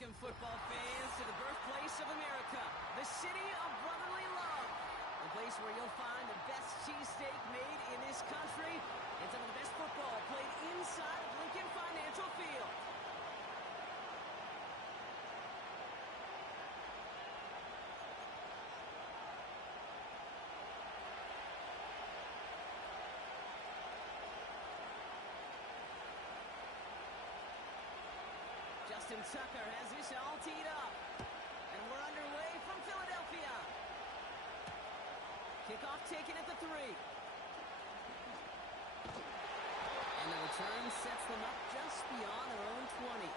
Welcome, football fans, to the birthplace of America, the city of brotherly love. The place where you'll find the best cheesesteak made in this country and some of the best football played inside of Lincoln Financial Field. Justin Tucker has this all teed up. And we're underway from Philadelphia. Kickoff taken at the 3. And the return sets them up just beyond their own 20.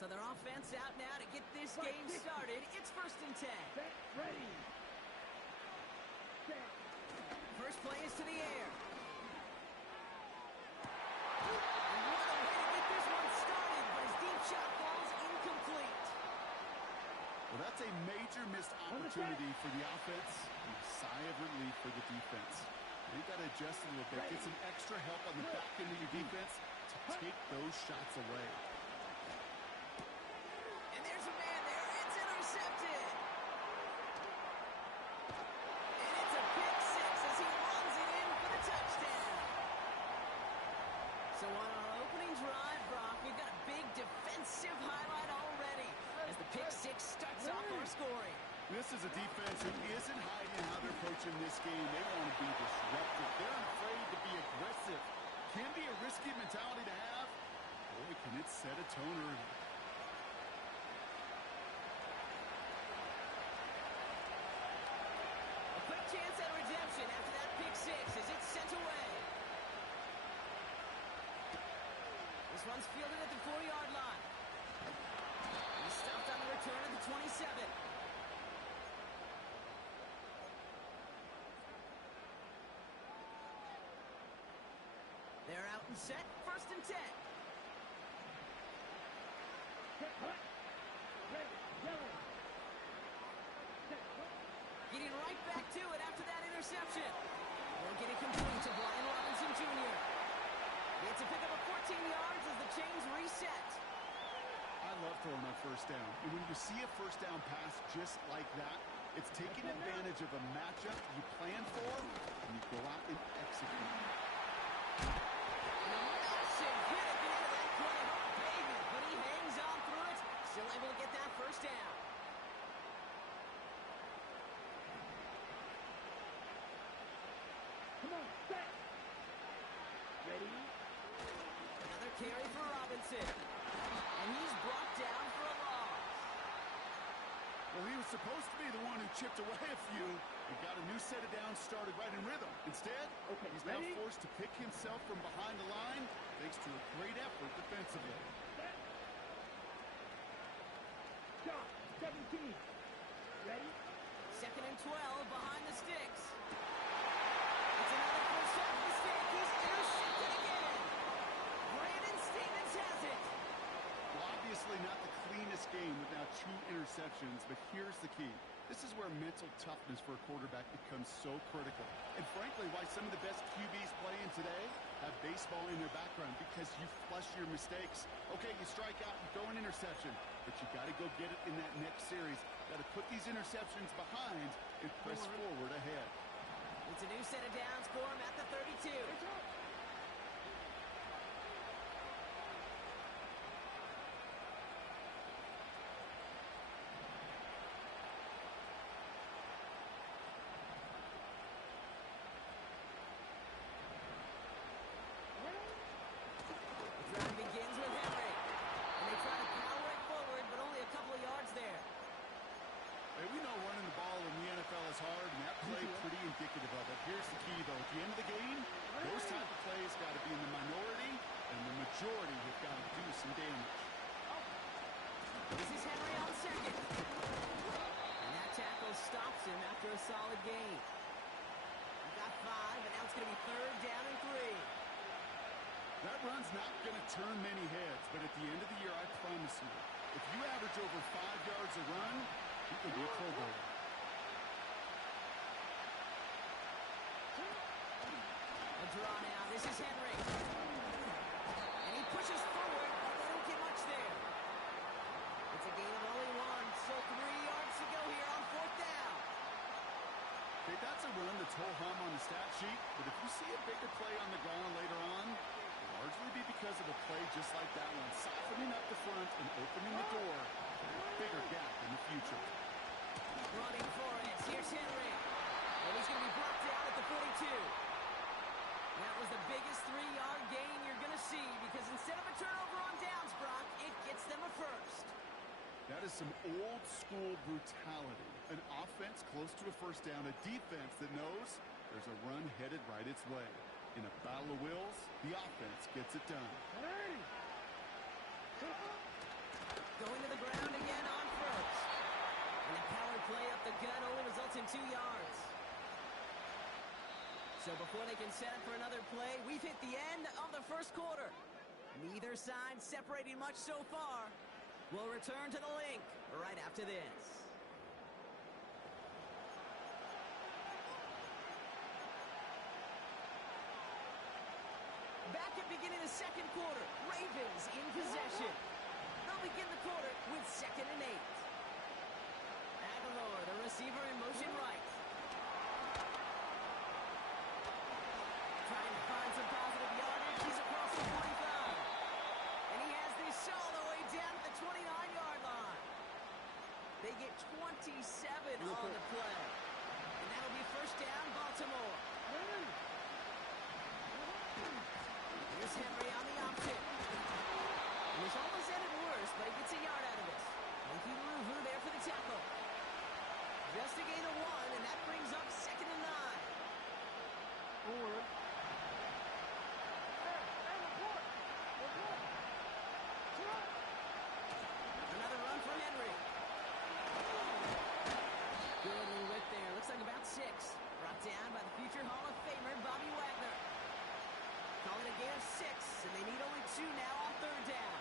So their offense out now to get this game started. It's 1st and 10. Set, ready. Set. First play is to the air. And what a way to get this one started, but his deep shot falls incomplete. Well, that's a major missed opportunity for the offense and a sigh of relief for the defense. You've got to adjust a little bit, get some extra help on the back end of your defense to take those shots away. So on our opening drive, Brock, we've got a big defensive highlight already as the pick six starts off our scoring. This is a defense who isn't hiding how they're approaching this game. They want to be disruptive. They're afraid to be aggressive. Can be a risky mentality to have. Boy, can it set a tone early. A quick chance at redemption after that pick six as it's sent away. This one's fielded at the 4-yard line. He's stopped on the return at the 27. They're out and set. 1st and 10. Getting right back to it after that interception. Won't get it complete to Brian Robinson Jr. It's a pick up of 14 yards as the chains reset. I love throwing on 1st down. And when you see a 1st down pass just like that, it's taking advantage of a matchup you plan for, and you go out and execute. And a massive hit at the end of that play. Oh, baby. But he hangs on through it. Still able to get that 1st down. Come on, set. Ready. Another carry for Robinson. And he's brought down for a loss. Well, he was supposed to be the one who chipped away a few and got a new set of downs started right in rhythm. Instead, he's now forced to pick himself from behind the line thanks to a great effort defensively. Set. Shot, 17. Ready. 2nd and 12 behind the sticks. It's another first down mistake. He's intercepted again. Brandon Stevens has it. Well, obviously not the cleanest game with now 2 interceptions, but here's the key. This is where mental toughness for a quarterback becomes so critical. And frankly, why some of the best QBs playing today have baseball in their background, because you flush your mistakes. Okay, you strike out and throw an interception, but you got to go get it in that next series. Got to put these interceptions behind and press forward ahead. It's a new set of downs for him at the 32. The drive begins with Henry. And they try to power it forward, but only a couple of yards there. Hey, we know running the ball in the NFL is hard, and that play pretty indicative of it. Here's the key, though. At the end of the game, those type of plays got to be in the minority, and the majority have got to do some damage. This is Henry on 2nd. And that tackle stops him after a solid gain. He got 5, and now it's going to be 3rd down and 3. That run's not going to turn many heads, but at the end of the year, I promise you, if you average over 5 yards a run, you could be a Pro Bowler. A draw now. This is Henry. And he pushes forward, but they don't get much there. It's a gain of only one, so 3 yards to go here on 4th down. Okay, that's a run that's ho-hum on the stat sheet, but if you see a bigger play on the ground later on, it'll largely be because of a play just like that one, softening up the front and opening the door for a bigger gap in the future. Running for it. Here's Henry. And he's going to be blocked out at the 42. That was the biggest 3-yard gain you're going to see because instead of a turnover on downs, Brock, it gets them a first. That is some old-school brutality. An offense close to a first down, a defense that knows there's a run headed right its way. In a battle of wills, the offense gets it done. Going to the ground again on first. And the power play up the gut only results in 2 yards. So before they can set up for another play, we've hit the end of the first quarter. Neither side separating much so far. We'll return to the link right after this. Back at beginning of the second quarter, Ravens in possession. They'll begin the quarter with 2nd and 8. Aguilar, the receiver in motion right. Trying to find some positive yardage. He's across the 45. And he has this all the way down at the 29-yard line. They get 27 on the play. And that'll be 1st down, Baltimore. Here's Henry on the option. And this almost ended worse, but he gets a yard out of this. Mikey Luvu there for the tackle. Just a gain of 1, and that brings up 2nd and 9. Forward. Another run for Henry. Good little whip there. Looks like about 6. Brought down by the future Hall of Famer, Bobby Wagner. Call it a gain of 6, and they need only 2 now on 3rd down.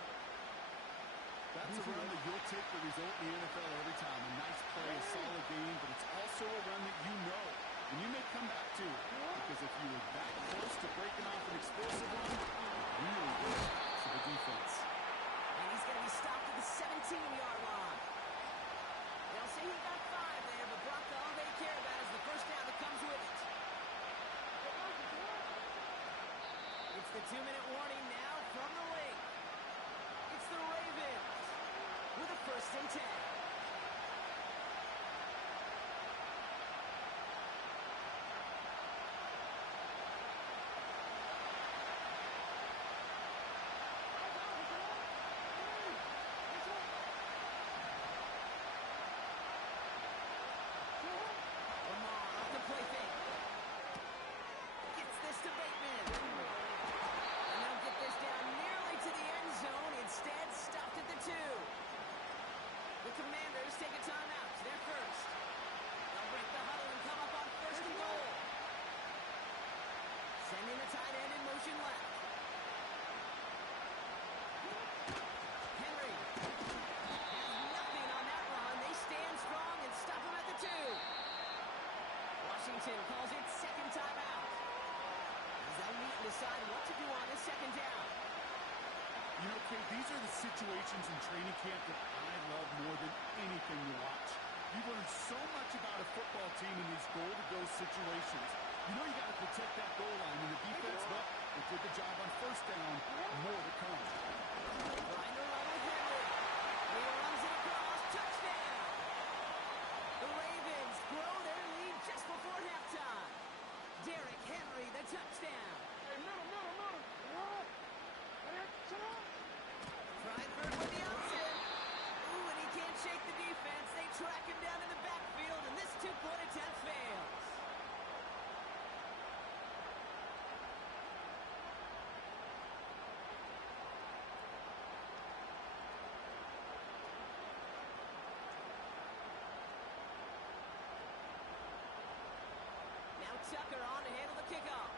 That's a run that you'll take the result in the NFL every time. A nice play, a solid game, but it's also a run that you know, and you may come back to it. Because if you were that close to breaking off an explosive one, really good to the defense. And he's going to be stopped at the 17-yard line. They'll say he got 5 there, but Brock, all they care about is the 1st down that comes with it. It's the 2-minute warning now from the link. It's the Ravens with a 1st and 10. Lamar off the play fake. Gets this to Bateman. And they'll get this down nearly to the end zone. Instead, stopped at the 2. The Commanders take a timeout. They're first. They'll break the huddle and come up on 1st and goal. Sending the tight end in motion left. Henry has nothing on that run. They stand strong and stop him at the 2. Washington calls it 2nd timeout. As they'll meet and decide what to do on this 2nd down. You know, Kate, these are the situations in training camp that I love more than anything to watch. You learn so much about a football team in these goal-to-go situations. You know you got to protect that goal line, and the defense, well, they did the job on 1st down. More to come. Trying to run with Henry. He runs it across. Touchdown! The Ravens grow their lead just before halftime. Derrick Henry, the touchdown. Freiburg with the option. Ooh, and he can't shake the defense. They track him down in the backfield, and this 2-point attempt fails. Now Tucker on to handle the kickoff.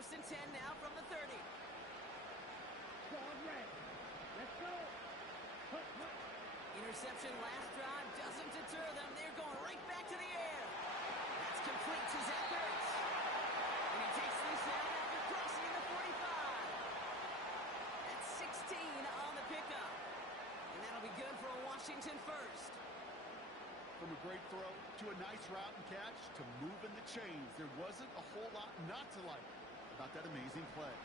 First and 10 now from the 30. Strong red. Let's go. Hut, hut. Interception last drive doesn't deter them. They're going right back to the air. That's complete to Zach Ertz. And he takes this down after crossing the 45. That's 16 on the pickup. And that'll be good for a Washington first. From a great throw to a nice route and catch to moving the chains, there wasn't a whole lot not to like about that amazing play.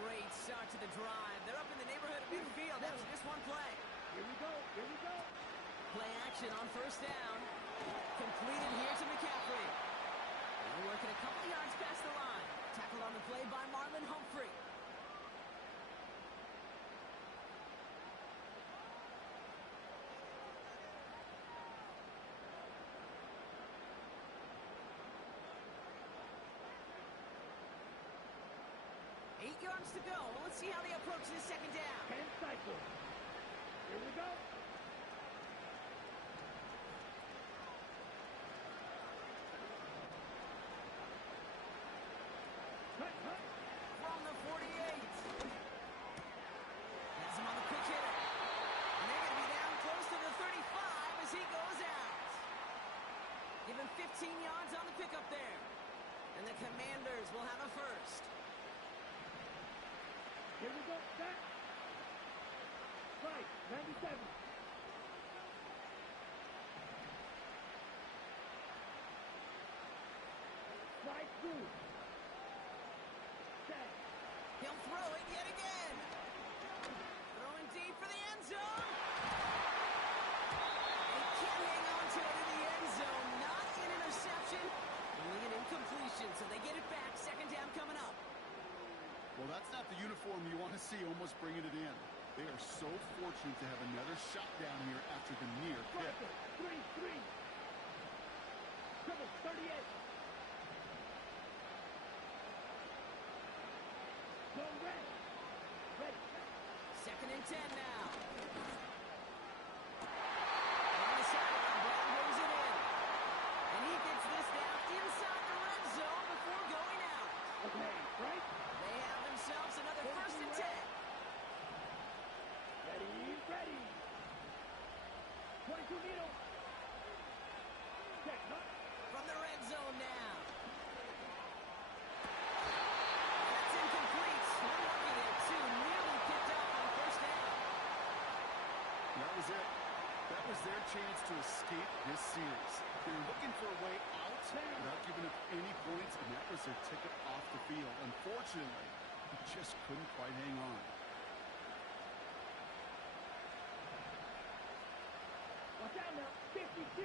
Great start to the drive. They're up in the neighborhood of midfield after just one play. Here we go. Here we go. Play action on first down. Completed here to McCaffrey. They're working a couple yards past the line. Tackled on the play by Marlon Humphrey. Eight yards to go. Let's see how they approach this second down. 10 cycles. Here we go. Hut, hut. From the 48. Has him on the quick hitter. And they're going to be down close to the 35 as he goes out. Give him 15 yards on the pickup there. And the Commanders will have a first. Here we go. Back. Right. 97. Slide through. Set. He'll throw it yet again. Throwing deep for the end zone. He can't hang on to it in the end zone. Not an interception. Only an incompletion, so they get it back. Second down coming up. Well, that's not the uniform you want to see almost bringing it in. They are so fortunate to have another shot down here after the near pick. 3-3. Dribble, 38. Go red. Ready. Second and 10 now. On the sideline, Brown brings it in. And he gets this down inside the red zone before going out. Okay, right. They have themselves another first and 10. Ready, ready. 22 needle. Check, hut. From the red zone now. That's incomplete. Unlucky there, too. Nearly picked up on first down. That was it. That was their chance to escape this series. They were looking for a way out without giving up any points, and that was their ticket off the field. Unfortunately, he just couldn't quite hang on. Watch out now. 52.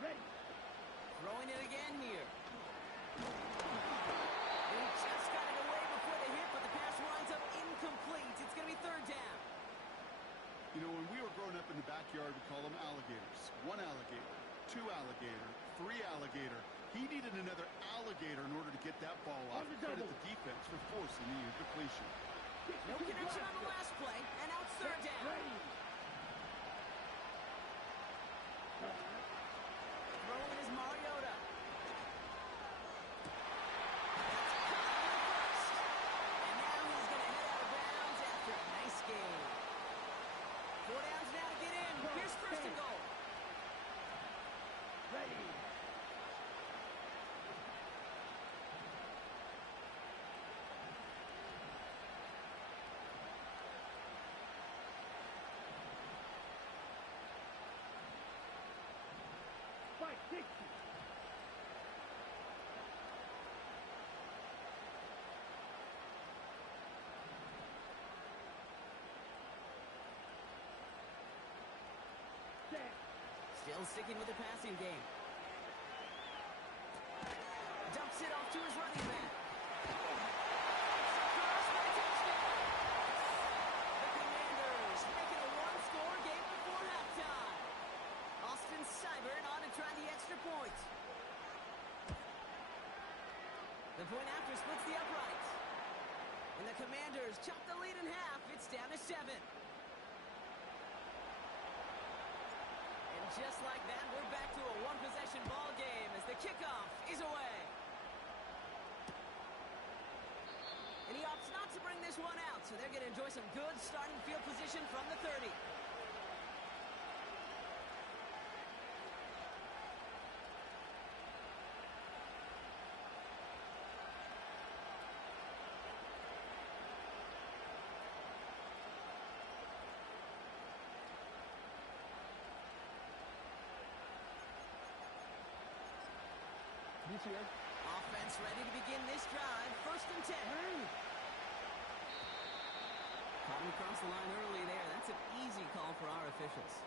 Ready. Throwing it again here. He just got it away before the hit, but the pass winds up incomplete. It's going to be third down. You know, when we were growing up in the backyard, we call them alligators. One alligator, two alligator, three alligator. He needed another alligator in order to get that ball off. Credit the defense for forcing the incompletion. No connection on the last play, and now it's third down. Ready. Throwing is Mariota. And now he's going to head out of bounds after a nice game. 4 downs now to get in. Here's first and goal. Ready. Fight 60. Set. Still sticking with the passing game. Dumps it off to his running back. Across for a touchdown. The Commanders making a one-score game before halftime. Austin Seibert on to try the extra point. The point after splits the uprights. And the Commanders chop the lead in half. It's down to 7. And just like that, we're back to a one-possession ball game as the kickoff is away. And he opts not to bring this one out, so they're going to enjoy some good starting field position from the 30. Offense ready to begin this drive. 1st and 10. Caught him across the line early there. That's an easy call for our officials.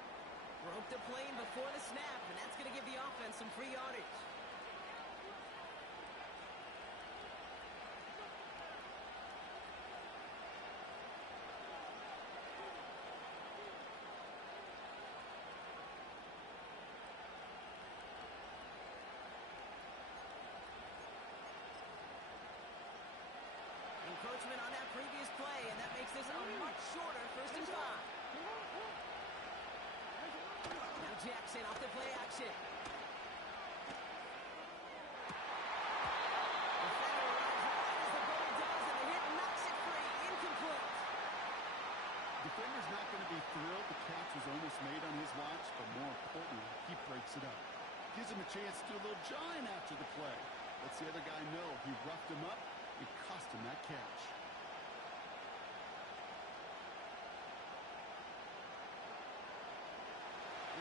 Broke the plane before the snap, and that's going to give the offense some free yardage. Encroachment on that previous play, and that makes this a much shorter 1st and 5. Now Jackson off the play action. Defender arrives right as the ball does, and the hit knocks it free. Incomplete. Defender's not going to be thrilled the catch was almost made on his watch, but more importantly, he breaks it up. Gives him a chance to do a little jawing after the play. Lets the other guy know he roughed him up. It cost him that catch.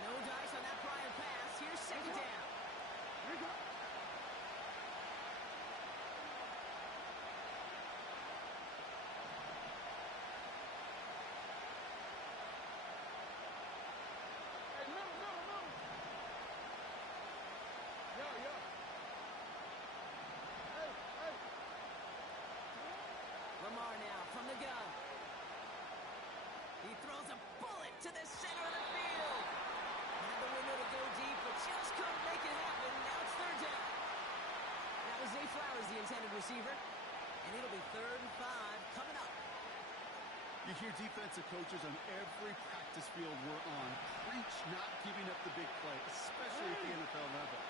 No dice on that prior pass. Here's 2nd down. Here we go. Hey, no. Yo. Hey. Lamar now from the gun. He throws a bullet to the center of the field. Had the window to go deep, but just couldn't make it happen. Now it's 3rd down. That was Zay Flowers, the intended receiver. And it'll be 3rd and 5 coming up. You hear defensive coaches on every practice field we're on preach not giving up the big play, especially at the NFL level.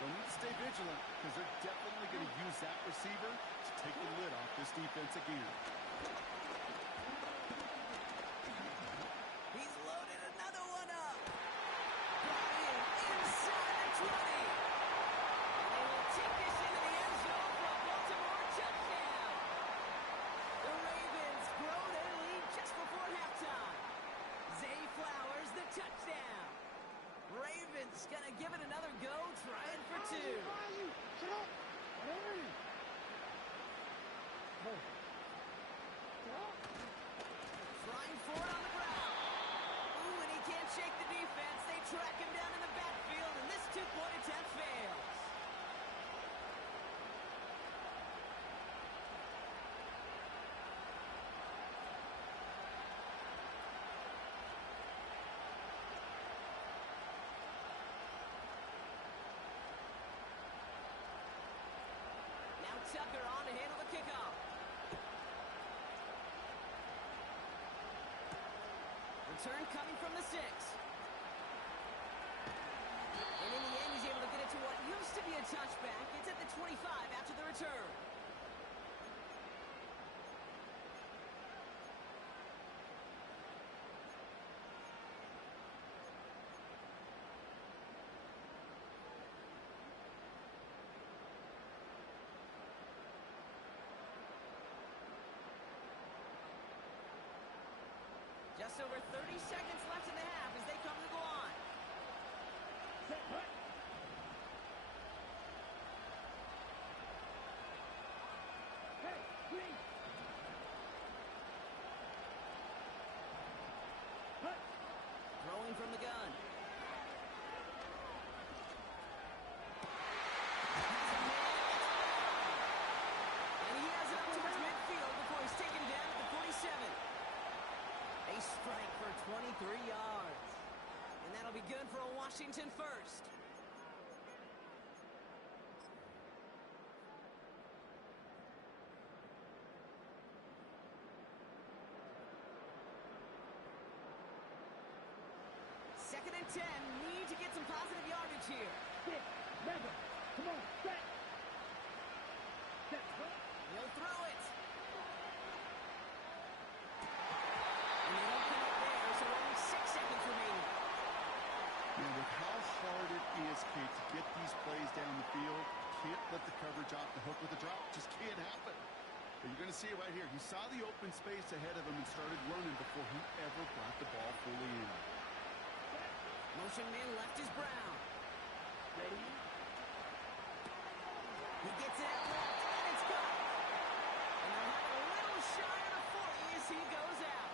They'll need to stay vigilant because they're definitely going to use that receiver to take the lid off this defense again. He's loaded another one up. Bryant inside the 20. And they will take this into the end zone for a Baltimore touchdown. The Ravens grow their lead just before halftime. Zay Flowers, the touchdown. Ravens gonna give it another go, trying for 2. Trying for it on the ground. Ooh, and he can't shake the defense. They track him down in the backfield, and this 2-point attempt fails. Now Tucker on to handle the kickoff. Return coming from the 6. And in the end, he's able to get it to what used to be a touchback. It's at the 25 after the return. Just over 30 seconds left in the half as they come to the line. Set, hut. Hey, please. Hut. Throwing from the gun. And he has it up towards midfield before he's taken down at the 47. A strike for 23 yards. And that'll be good for a Washington first. Come on, set. Set, huh? He'll throw it. And they don't connect there, so only 6 seconds remaining. Yeah, with how hard it is, Kate, to get these plays down the field, you can't let the coverage off the hook with a drop. Just can't happen. But you're going to see it right here. He saw the open space ahead of him and started running before he ever brought the ball fully in. Motion man left is Brown. Ready? He gets it out left, and it's caught. And they'll have a little shy of the 40 as he goes out.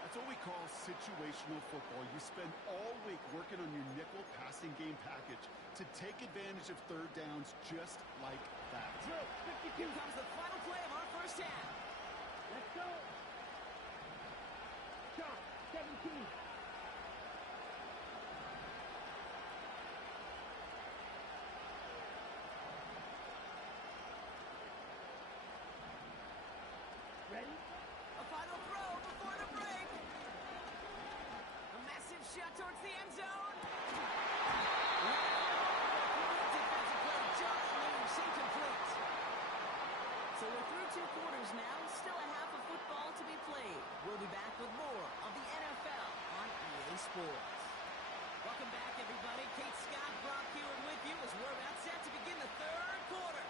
That's what we call situational football. You spend all week working on your nickel passing game package to take advantage of third downs just like that. Drill, 52. Here comes the final play of our first half. Let's go. Shot, 17. Ready? A final throw before the break. A massive shot towards the end zone. Defensive play, giant moves, incomplete. So we're through 2 quarters now. Still a half of football to be played. We'll be back with more of the NFL on EA Sports. Welcome back, everybody. Kate Scott, Brock Hewitt with you as we're about set to begin the 3rd quarter.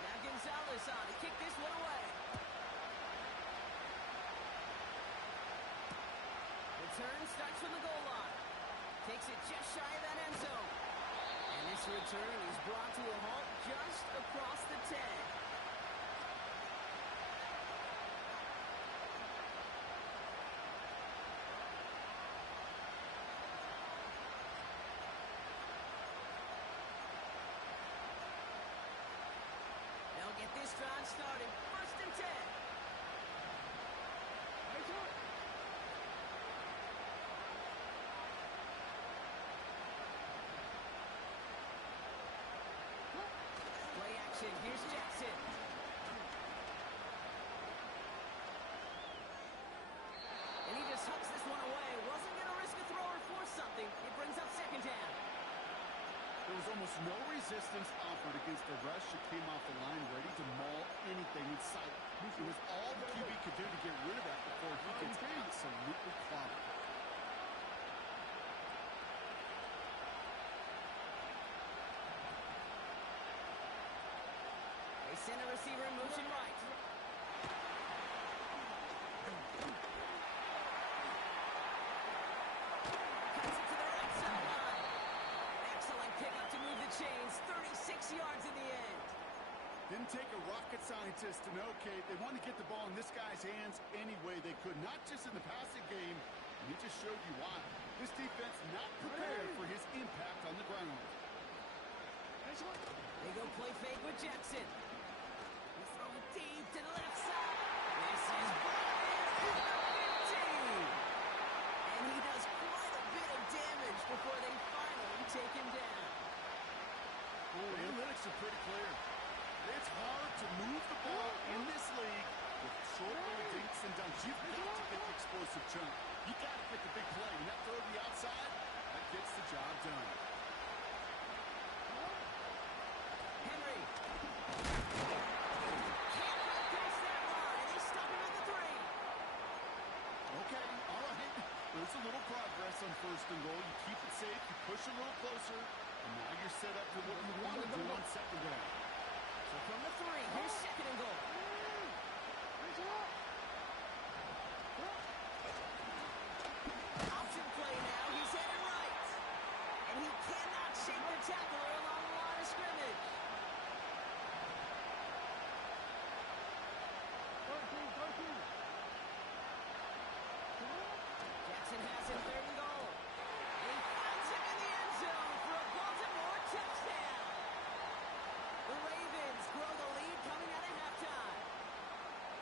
Now Gonzalez on to kick this one away. Return starts from the goal line. Takes it just shy of that end zone. And this return is brought to a halt just across the 10. They'll get this drive started. 1st and 10. Nice one. Play action. Here's Jackson. And he just hucks this one away. Wasn't going to risk a throw or force something. It brings up 2nd down. There was almost no resistance offered against the rush that came off the line ready to maul anything in sight. It was all the QB could do to get rid of that before he gets absolutely clobbered. They send a receiver in motion right. Cuts it to the right sideline. Excellent pickup to move the chains. 36 yards in the end. Didn't take a rocket scientist to know, Kate. They wanted to get the ball in this guy's hands any way they could, not just in the passing game, and he just showed you why. This defense not prepared for his impact on the ground. Nice one. They go play fake with Jackson. He's throwing deep to the left side. This is Brian at the 15. And he does quite a bit of damage before they finally take him down. The analytics are pretty clear. It's hard to move the ball in this league with short little dinks and dunks. You've got to get the explosive chunk. You got to get the big play. And that throw to the outside, that gets the job done. Henry. Can't get past that line. They stop him at the 3. Okay, all right. There's a little progress on 1st and goal. You keep it safe. You push a little closer. And now you're set up for what you want to do on 2nd down. So from the 3, here's 2nd and goal. Nice one. Option play now. He's headed right. And he cannot shake the tackler along the line of scrimmage. 13. Jackson has him 3rd and goal. And he finds him in the end zone for a Baltimore touchdown. The Ravens grow the lead coming out of halftime.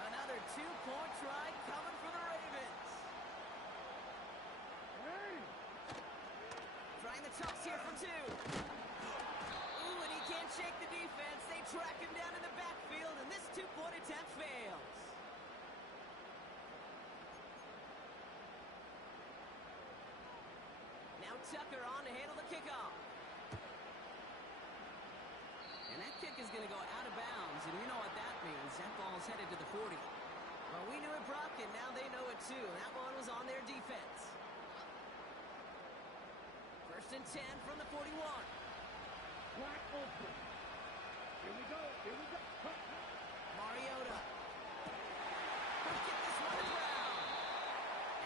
Another 2-point try coming for the Ravens. Hey. Trying the toss here for 2. Ooh, and he can't shake the defense. They track him down in the backfield, and this 2-point attempt fails. Tucker on to handle the kickoff. And that kick is going to go out of bounds, and you know what that means. That ball's headed to the 40. Well, we knew it, Brock, and now they know it too. That one was on their defense. First and 10 from the 41. Wide open. Here we go. Here we go. Mariota. He'll get this one to ground.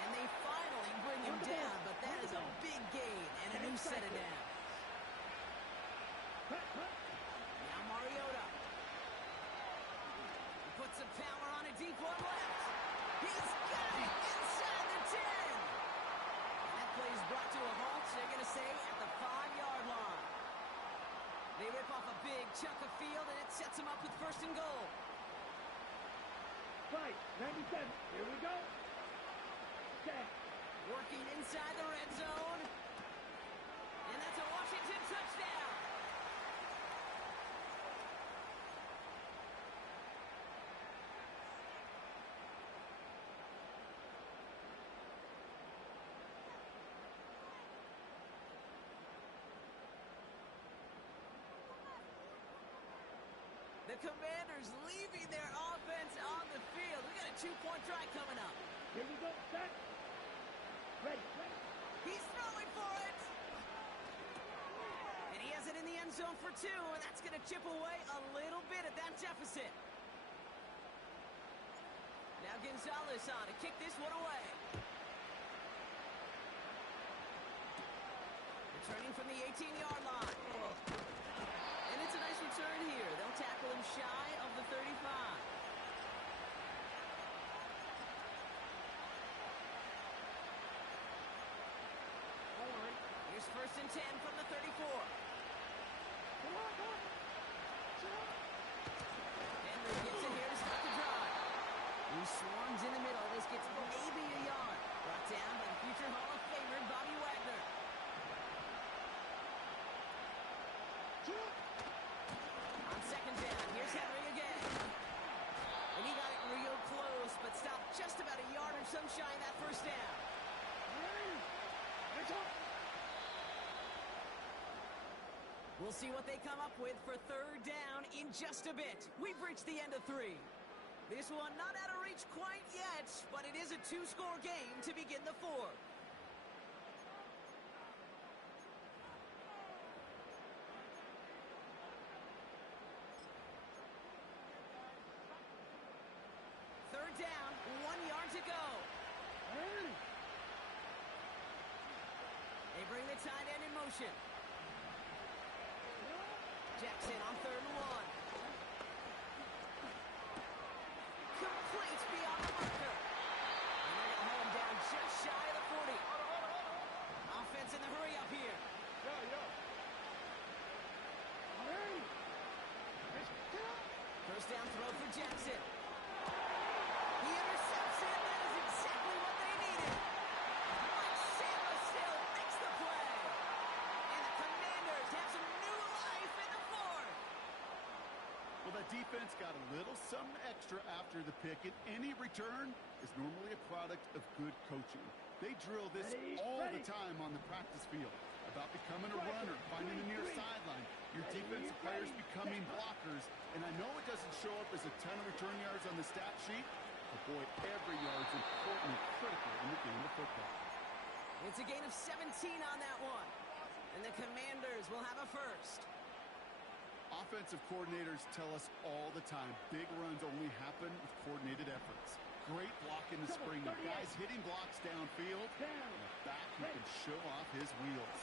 And they finally bring him down, but that is a big gain and a new set of downs. Now Mariota. He puts some power on a deep one left. He's got it inside the 10. And that play is brought to a halt, they're going to say, at the 5-yard line. They rip off a big chunk of field, and it sets them up with first and goal. Right, 97. Here we go. Set. Working inside the red zone. And that's a Washington touchdown. The Commanders leaving their offense on the field. We got a 2-point try coming up. Here we go. Set. Ready. He's throwing for it. And he has it in the end zone for 2, and that's going to chip away a little bit at that deficit. Now Gonzalez on to kick this one away. Returning from the 18-yard line. And it's a nice return here. They'll tackle him shy of the 35. Here's first and 10 from the 34. Henry gets it here to start the drive. He swarms in the middle. This gets maybe a yard. Brought down by the future Hall of Famer, Bobby Wagner. On second down, here's Henry again. And he got it real close, but stopped just about a yard or so shy of that first down. We'll see what they come up with for third down in just a bit. We've reached the end of 3. This one not out of reach quite yet, but it is a 2-score game to begin the 4th. Third down, 1 yard to go. They bring the tight end in motion. Jackson on 3rd and 1. Complete beyond the marker. And they're going to hold him down just shy of the 40. Offense in the hurry up here. First down throw for Jackson. He intercepts it. That is exactly what they needed. Mike Samuel makes the play. And the Commanders have some new life in the 4th. Well, that defense got a little something extra after the pick, and any return is normally a product of good coaching. They drill this all the time on the practice field about becoming a runner, finding the near sideline, your defensive players becoming blockers. And I know it doesn't show up as a ton of return yards on the stat sheet, but boy, every yard's important and critical in the game of football. It's a gain of 17 on that one. And the Commanders will have a first. Offensive coordinators tell us all the time, big runs only happen with coordinated efforts. Great block in the spring. The guys hitting blocks downfield. And the back who can show off his wheels.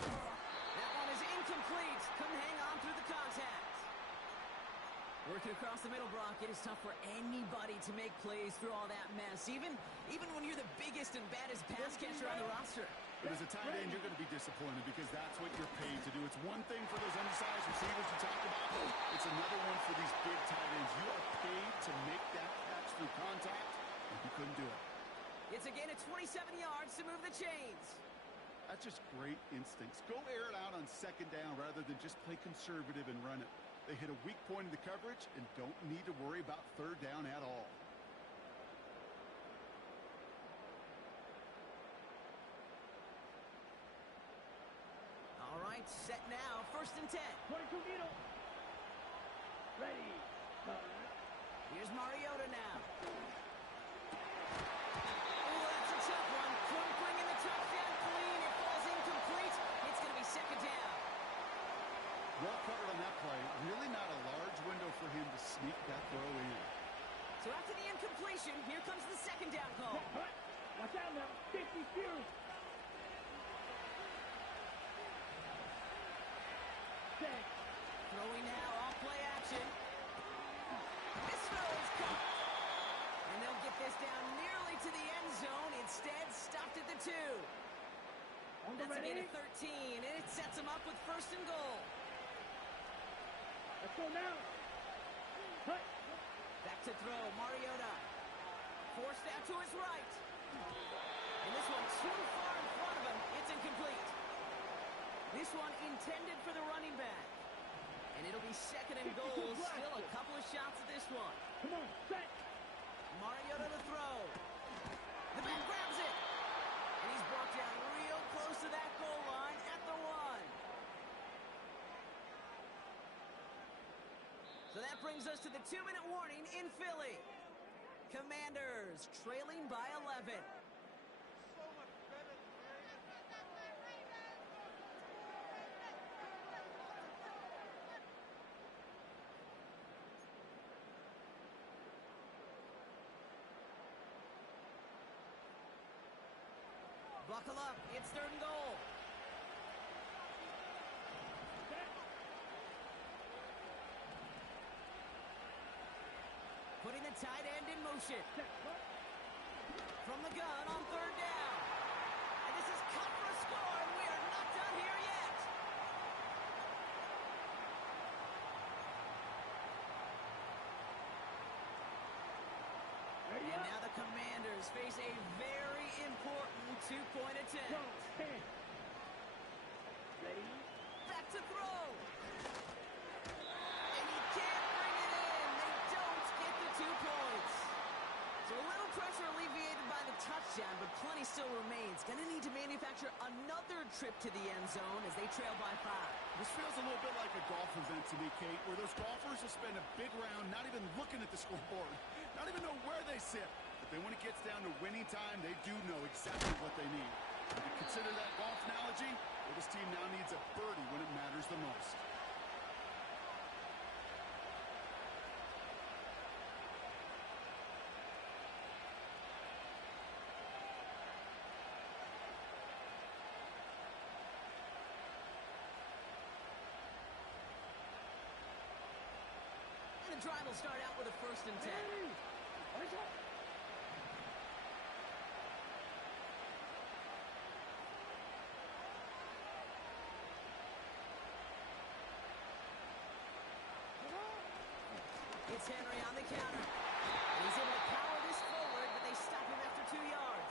That one is incomplete. Couldn't hang on through the contact. Working across the middle, Brock, it is tough for anybody to make plays through all that mess, even when you're the biggest and baddest pass catcher on the roster. But as a tight end, you're going to be disappointed because that's what you're paid to do. It's one thing for those undersized receivers you talked about. It's another one for these big tight ends. You are paid to make that catch through contact, and you couldn't do it. It's a gain of 27 yards to move the chains. That's just great instincts. Go air it out on second down rather than just play conservative and run it. They hit a weak point in the coverage and don't need to worry about third down at all. first and 10. 22 needle. Ready. Here's Mariota now. Oh, that's a tough one. Couldn't bring in the touchdown clean. It falls incomplete. It's going to be second down. Well covered on that play. Really not a large window for him to sneak that throw in. So after the incompletion, here comes the second down call. Watch out now. 50 Fury. Set. Throwing now, off play action. This throw is caught. And they'll get this down nearly to the end zone. Instead, stopped at the 2. That's a gain of 13, and it sets them up with first and goal. Let's go now. Cut. Back to throw, Mariota. Forced out to his right. And this one too far in front of him. It's incomplete. This one intended for the running back. And it'll be second and goal. Still a couple of shots at this one. Come on, set. Mariota to throw. The back grabs it. And he's brought down real close to that goal line at the 1. So that brings us to the 2-minute warning in Philly. Commanders trailing by 11. Buckle up, it's third and goal. Putting the tight end in motion. From the gun on third down. And this is cut for a score, and we are not done here yet. And now the Commanders face a very important two-point attempt. Ready. Back to throw. And he can't bring it in. They don't get the 2 points. So a little pressure alleviated by the touchdown, but plenty still remains. Going to need to manufacture another trip to the end zone as they trail by 5. This feels a little bit like a golf event to me, Kate, where those golfers will spend a big round not even looking at the scoreboard, not even know where they sit. But then when it gets down to winning time, they do know exactly what they need. If you consider that golf analogy, well, this team now needs a birdie when it matters the most. And the drive will start out with a first and 10. It's Henry on the counter. He's able to power this forward, but they stop him after 2 yards.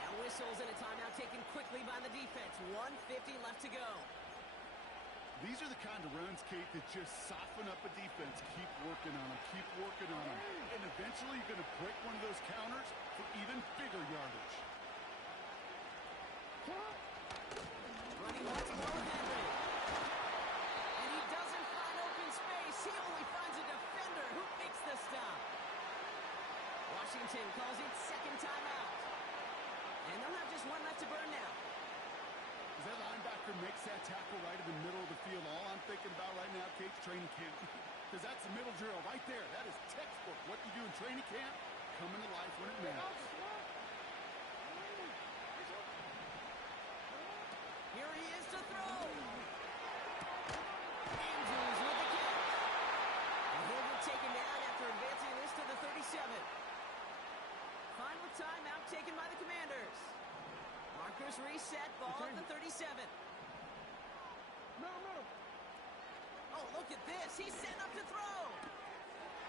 Now whistles and a timeout taken quickly by the defense. 1:50 left to go. These are the kind of runs, Kate, that just soften up a defense. Keep working on them. Keep working on them. And eventually you're going to break one of those counters for even bigger yardage. Running once more with Henry. And he doesn't find open space. He only finds a defender who makes the stop. Washington calls it second timeout. And they'll have just one left to burn now. As that linebacker makes that tackle right in the middle of the field, all I'm thinking about right now, Kate's training camp. Because that's the middle drill right there. That is textbook. What you do in training camp, coming to life when it matters. Here he is to throw. Andrews with the catch. And he'll be taken down after advancing this to the 37. Final timeout taken by the Commanders. Markers reset, ball at the 37. No. Oh, look at this. He's setting up to throw.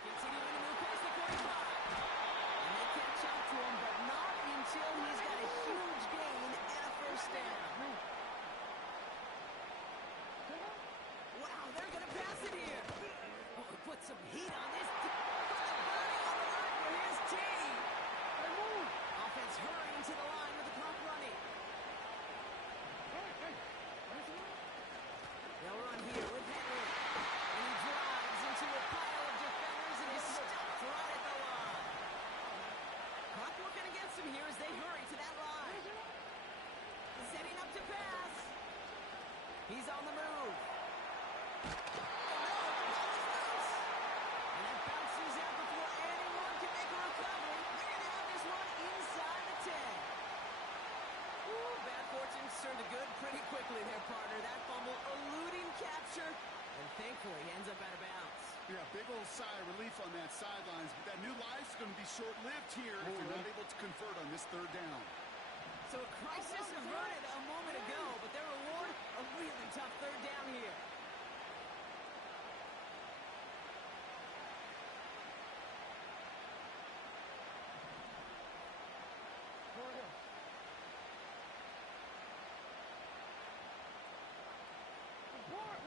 Continuing to move past the 45. And they catch up to him, but not until he's got a huge gain and a first down. Wow, they're going to pass it here. Oh, put some heat on this. Put the burning on the line for his team. Offense hurrying to the line with the clock running. partner. That fumble eluding capture, and thankfully ends up out of bounds. Yeah, big old sigh of relief on that sidelines, but that new life's going to be short-lived here if you're not able to convert on this third down. So a crisis averted a moment ago, but their reward, a really tough third down here.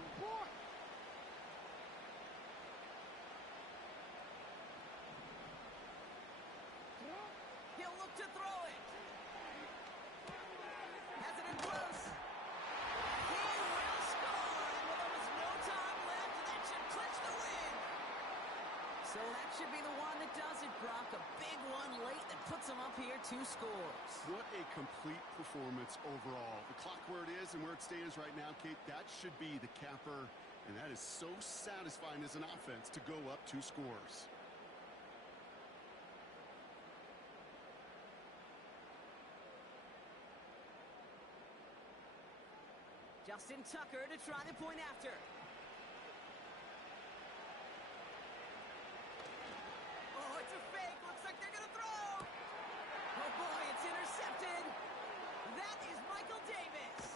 Report! He'll look to throw it. Has it in close. He will score. And with almost no time left, that should clinch the win. So that should be the one that does it, Brock. A big one late that puts him up here 2 scores. What a complete performance overall. The clock where it is and where it stands right now, Kate, that should be the capper. And that is so satisfying as an offense to go up 2 scores. Justin Tucker to try the point after. Oh, it's a fake. Looks like they're going to throw. Oh, boy, it's intercepted. That is Michael Davis.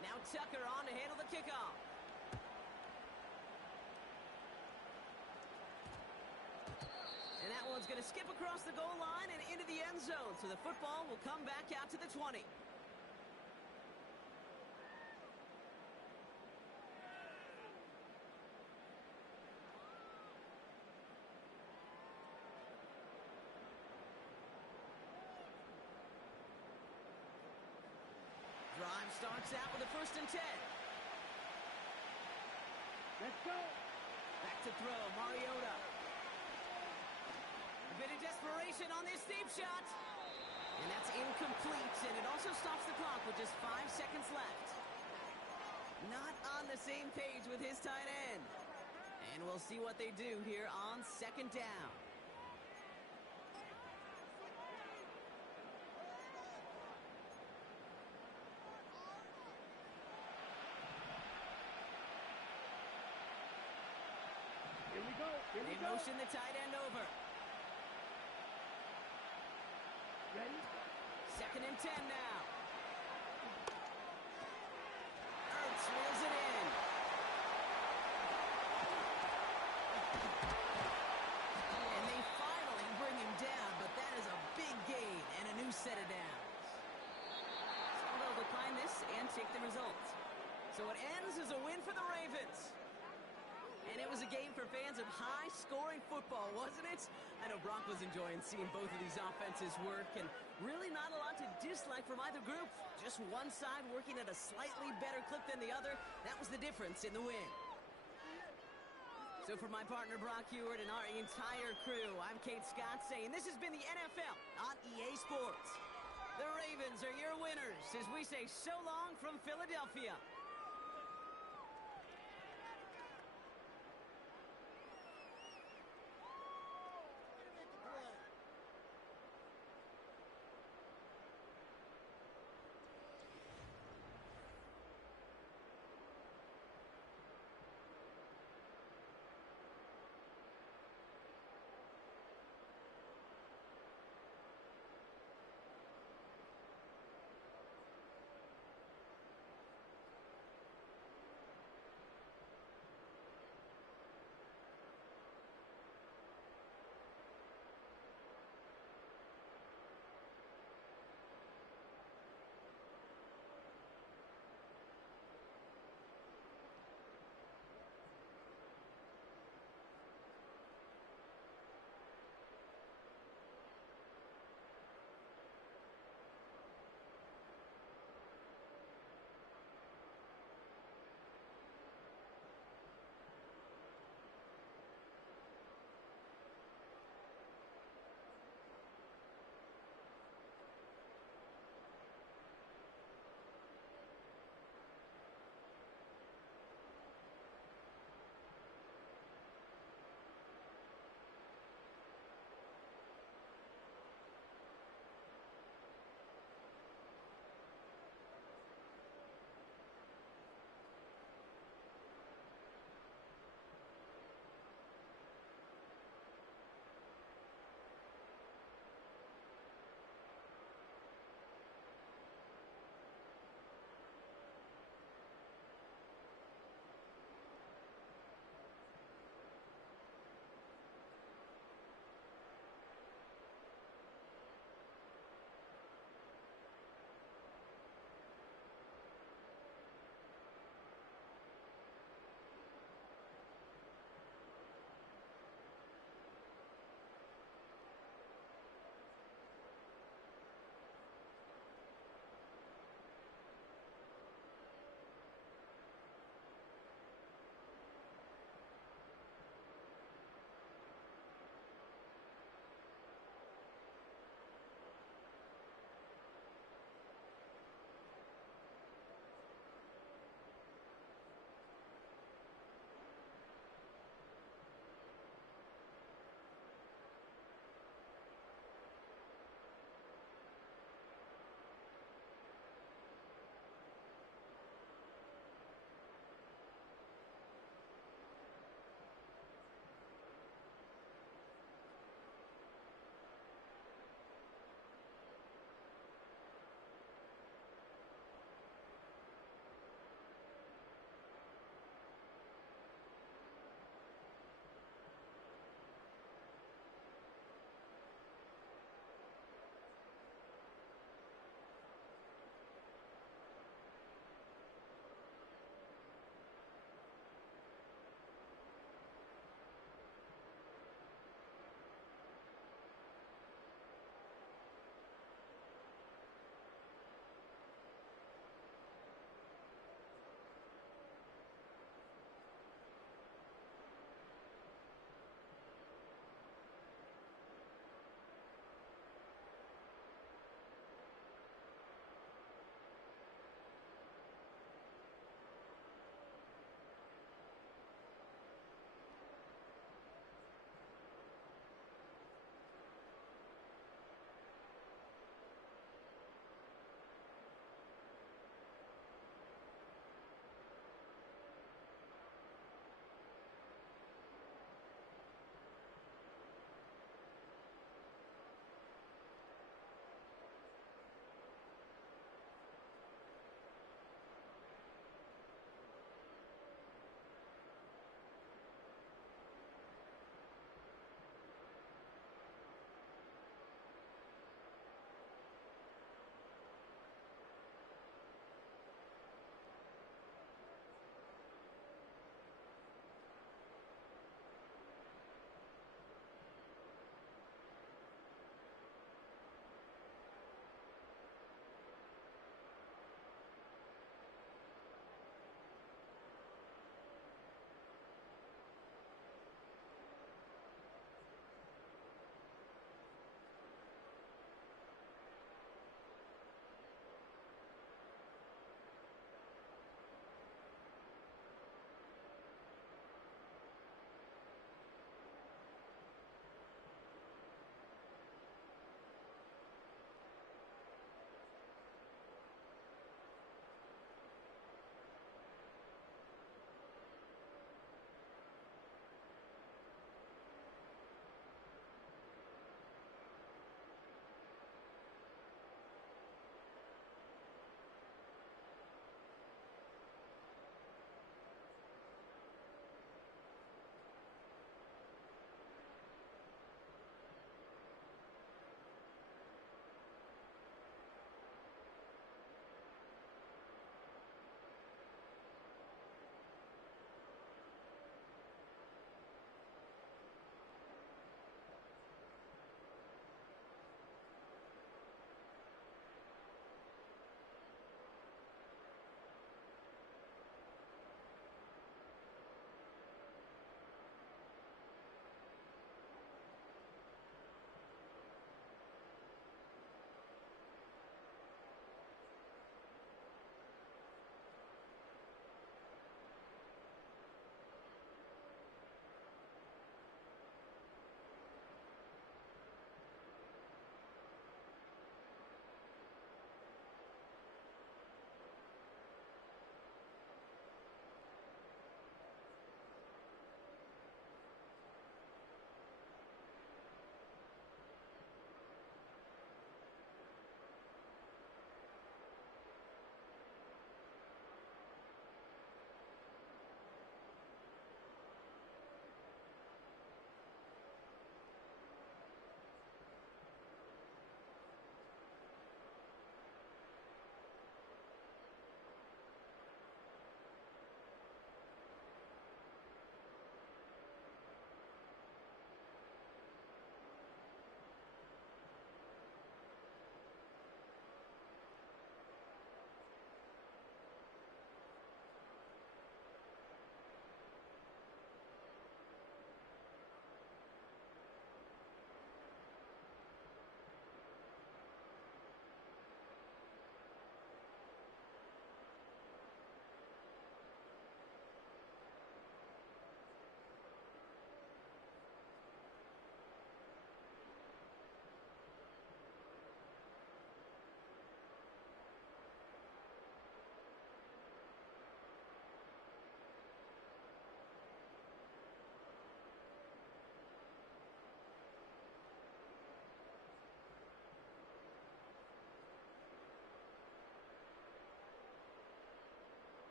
Now Tucker on to handle the kickoff. And that one's going to skip across the goal line and into the end zone. So the football will come back out to the 20. Drive starts out with a 1st and 10. Let's go! Back to throw, Mariota. A bit of desperation on this deep shot. And that's incomplete, and it also stops the clock with just 5 seconds left. Not on the same page with his tight end. And we'll see what they do here on 2nd down. Here we go! Here we They go! motion the tight end over. Ready? 2nd and 10 now. Ertz reels it in. And they finally bring him down, but that is a big gain and a new set of downs. So they'll decline this and take the result. So it ends as a win for the Ravens. And it was a game for fans of high-scoring football, wasn't it? I know Brock was enjoying seeing both of these offenses work, and really not a lot to dislike from either group. Just one side working at a slightly better clip than the other. That was the difference in the win. So for my partner Brock Ewart and our entire crew, I'm Kate Scott saying this has been the NFL on EA Sports. The Ravens are your winners as we say so long from Philadelphia.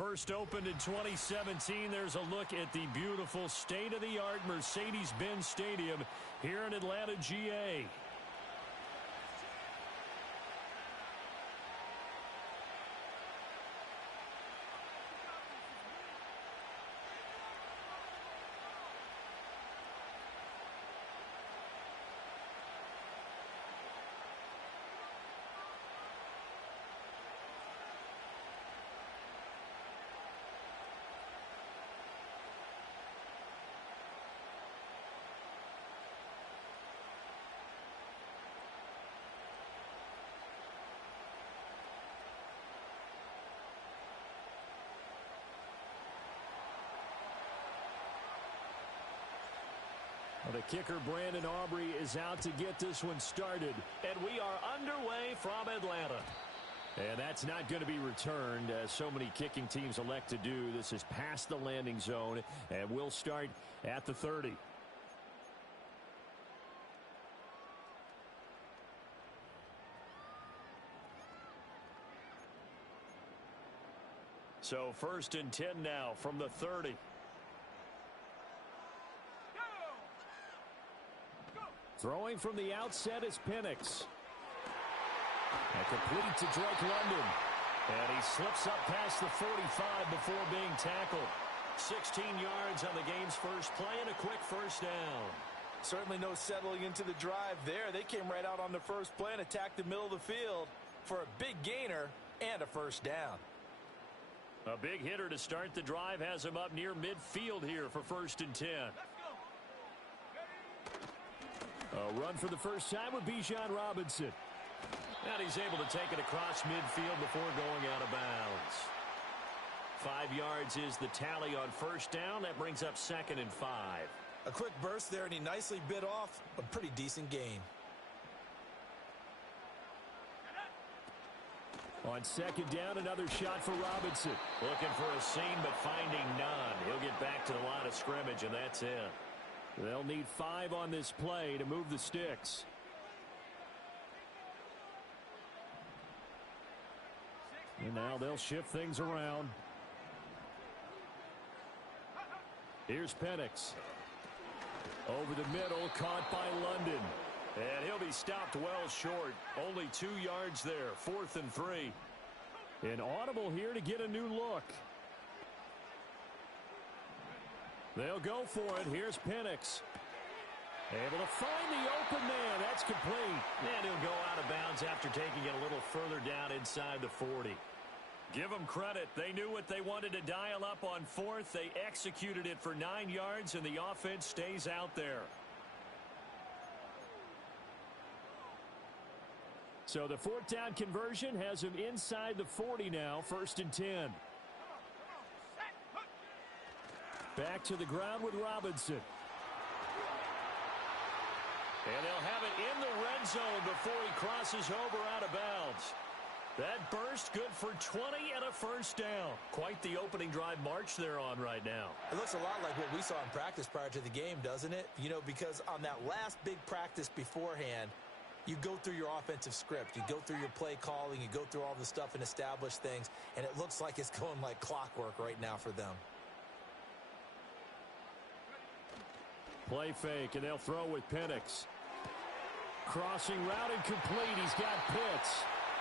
First opened in 2017, there's a look at the beautiful state-of-the-art Mercedes-Benz Stadium here in Atlanta, GA. The kicker, Brandon Aubrey, is out to get this one started. And we are underway from Atlanta. And that's not going to be returned, as so many kicking teams elect to do. This is past the landing zone, and we'll start at the 30. So 1st and 10 now from the 30. Throwing from the outset is Penix. And complete to Drake London. And he slips up past the 45 before being tackled. 16 yards on the game's first play and a quick first down. Certainly no settling into the drive there. They came right out on the first play and attacked the middle of the field for a big gainer and a first down. A big hitter to start the drive has him up near midfield here for 1st and 10. A run for the first time with Bijan Robinson. And he's able to take it across midfield before going out of bounds. 5 yards is the tally on first down. That brings up 2nd and 5. A quick burst there, and he nicely bit off a pretty decent gain. On 2nd down, another shot for Robinson. Looking for a seam, but finding none. He'll get back to the line of scrimmage, and that's it. They'll need 5 on this play to move the sticks. And now they'll shift things around. Here's Penix. Over the middle, caught by London. And he'll be stopped well short. Only 2 yards there, 4th and 3. An audible here to get a new look. They'll go for it. Here's Penix. Able to find the open man. That's complete. And he'll go out of bounds after taking it a little further down inside the 40. Give them credit. They knew what they wanted to dial up on 4th. They executed it for 9 yards, and the offense stays out there. So the 4th down conversion has him inside the 40 now, 1st and 10. Back to the ground with Robinson. And they'll have it in the red zone before he crosses over out of bounds. That burst good for 20 and a first down. Quite the opening drive march they're on right now. It looks a lot like what we saw in practice prior to the game, doesn't it? You know, because on that last big practice beforehand, you go through your offensive script. You go through your play calling. You go through all the stuff and establish things. And it looks like it's going like clockwork right now for them. Play fake, and they'll throw with Penix. Crossing route and complete. He's got Pitts.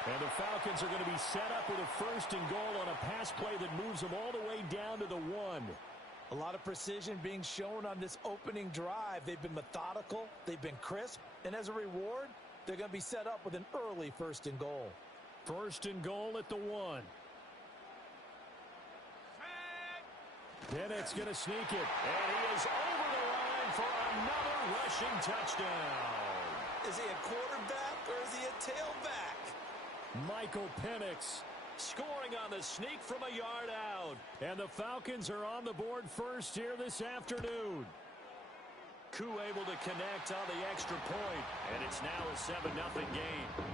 And the Falcons are going to be set up with a 1st and goal on a pass play that moves them all the way down to the 1. A lot of precision being shown on this opening drive. They've been methodical. They've been crisp. And as a reward, they're going to be set up with an early 1st and goal. 1st and goal at the 1. Penix going to sneak it. And he is over the line for another rushing touchdown. Is he a quarterback or is he a tailback? Michael Penix scoring on the sneak from a yard out. And the Falcons are on the board first here this afternoon. Koo able to connect on the extra point, and it's now a 7-0 game.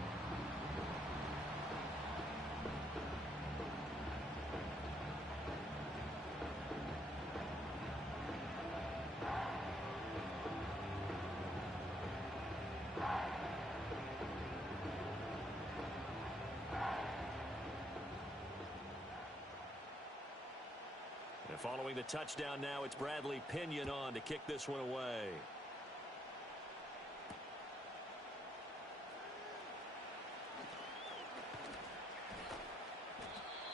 And following the touchdown now, it's Bradley Pinion on to kick this one away.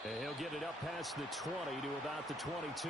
And he'll get it up past the 20 to about the 22.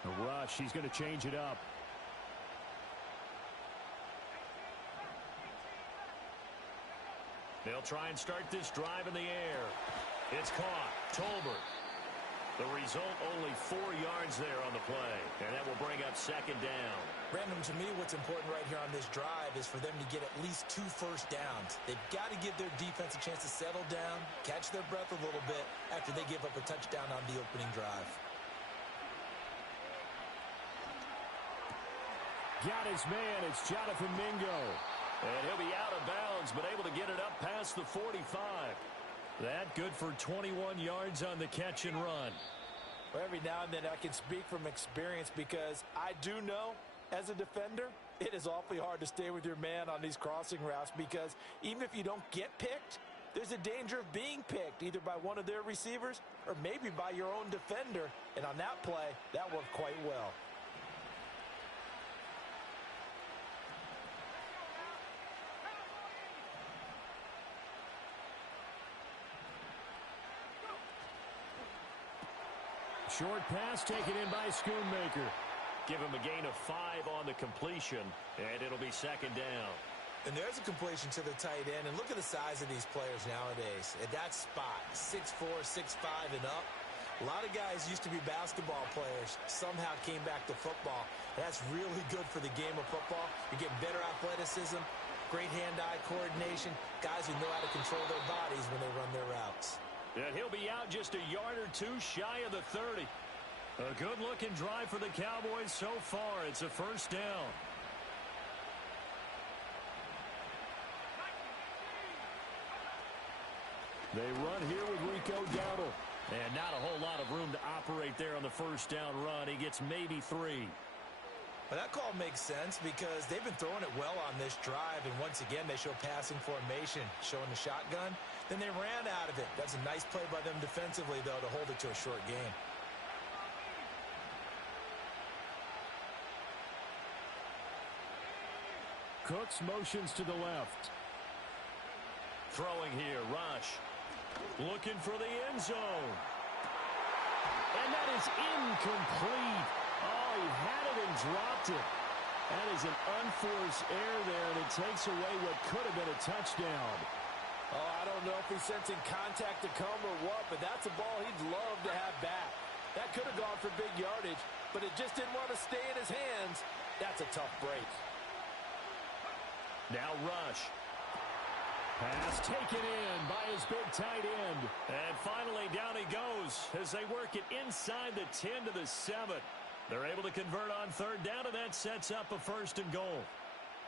A rush. He's going to change it up. They'll try and start this drive in the air. It's caught. Tolbert. The result, only 4 yards there on the play. And that will bring up second down. Brandon, to me, what's important right here on this drive is for them to get at least 2 first downs. They've got to give their defense a chance to settle down, catch their breath a little bit after they give up a touchdown on the opening drive. Got his man. It's Jonathan Mingo. And he'll be out of bounds, but able to get it up past the 45. That good for 21 yards on the catch and run. Well, every now and then I can speak from experience because I do know, as a defender, it is awfully hard to stay with your man on these crossing routes because even if you don't get picked, there's a danger of being picked either by one of their receivers or maybe by your own defender. And on that play, that worked quite well. Short pass taken in by Schoonmaker. Give him a gain of 5 on the completion, and it'll be second down. And there's a completion to the tight end, and look at the size of these players nowadays. At that spot, 6'4", 6'5", and up. A lot of guys used to be basketball players, somehow came back to football. That's really good for the game of football. You're getting better athleticism, great hand-eye coordination, guys who know how to control their bodies when they run their routes. And he'll be out just a yard or 2 shy of the 30. A good-looking drive for the Cowboys so far. It's a first down. They run here with Rico Dowdle. And not a whole lot of room to operate there on the first down run. He gets maybe 3. Well, that call makes sense because they've been throwing it well on this drive, and once again, they show passing formation, showing the shotgun. Then they ran out of it. That's a nice play by them defensively, though, to hold it to a short game. Cooks motions to the left. Throwing here, Rush. Looking for the end zone. And that is incomplete. Oh, he had it and dropped it. That is an unforced error there, and it takes away what could have been a touchdown. Oh, I don't know if he's sensing contact to come or what, but that's a ball he'd love to have back. That could have gone for big yardage, but it just didn't want to stay in his hands. That's a tough break. Now Rush. Pass taken in by his big tight end. And finally down he goes as they work it inside the 10 to the 7. They're able to convert on third down, and that sets up a first and goal.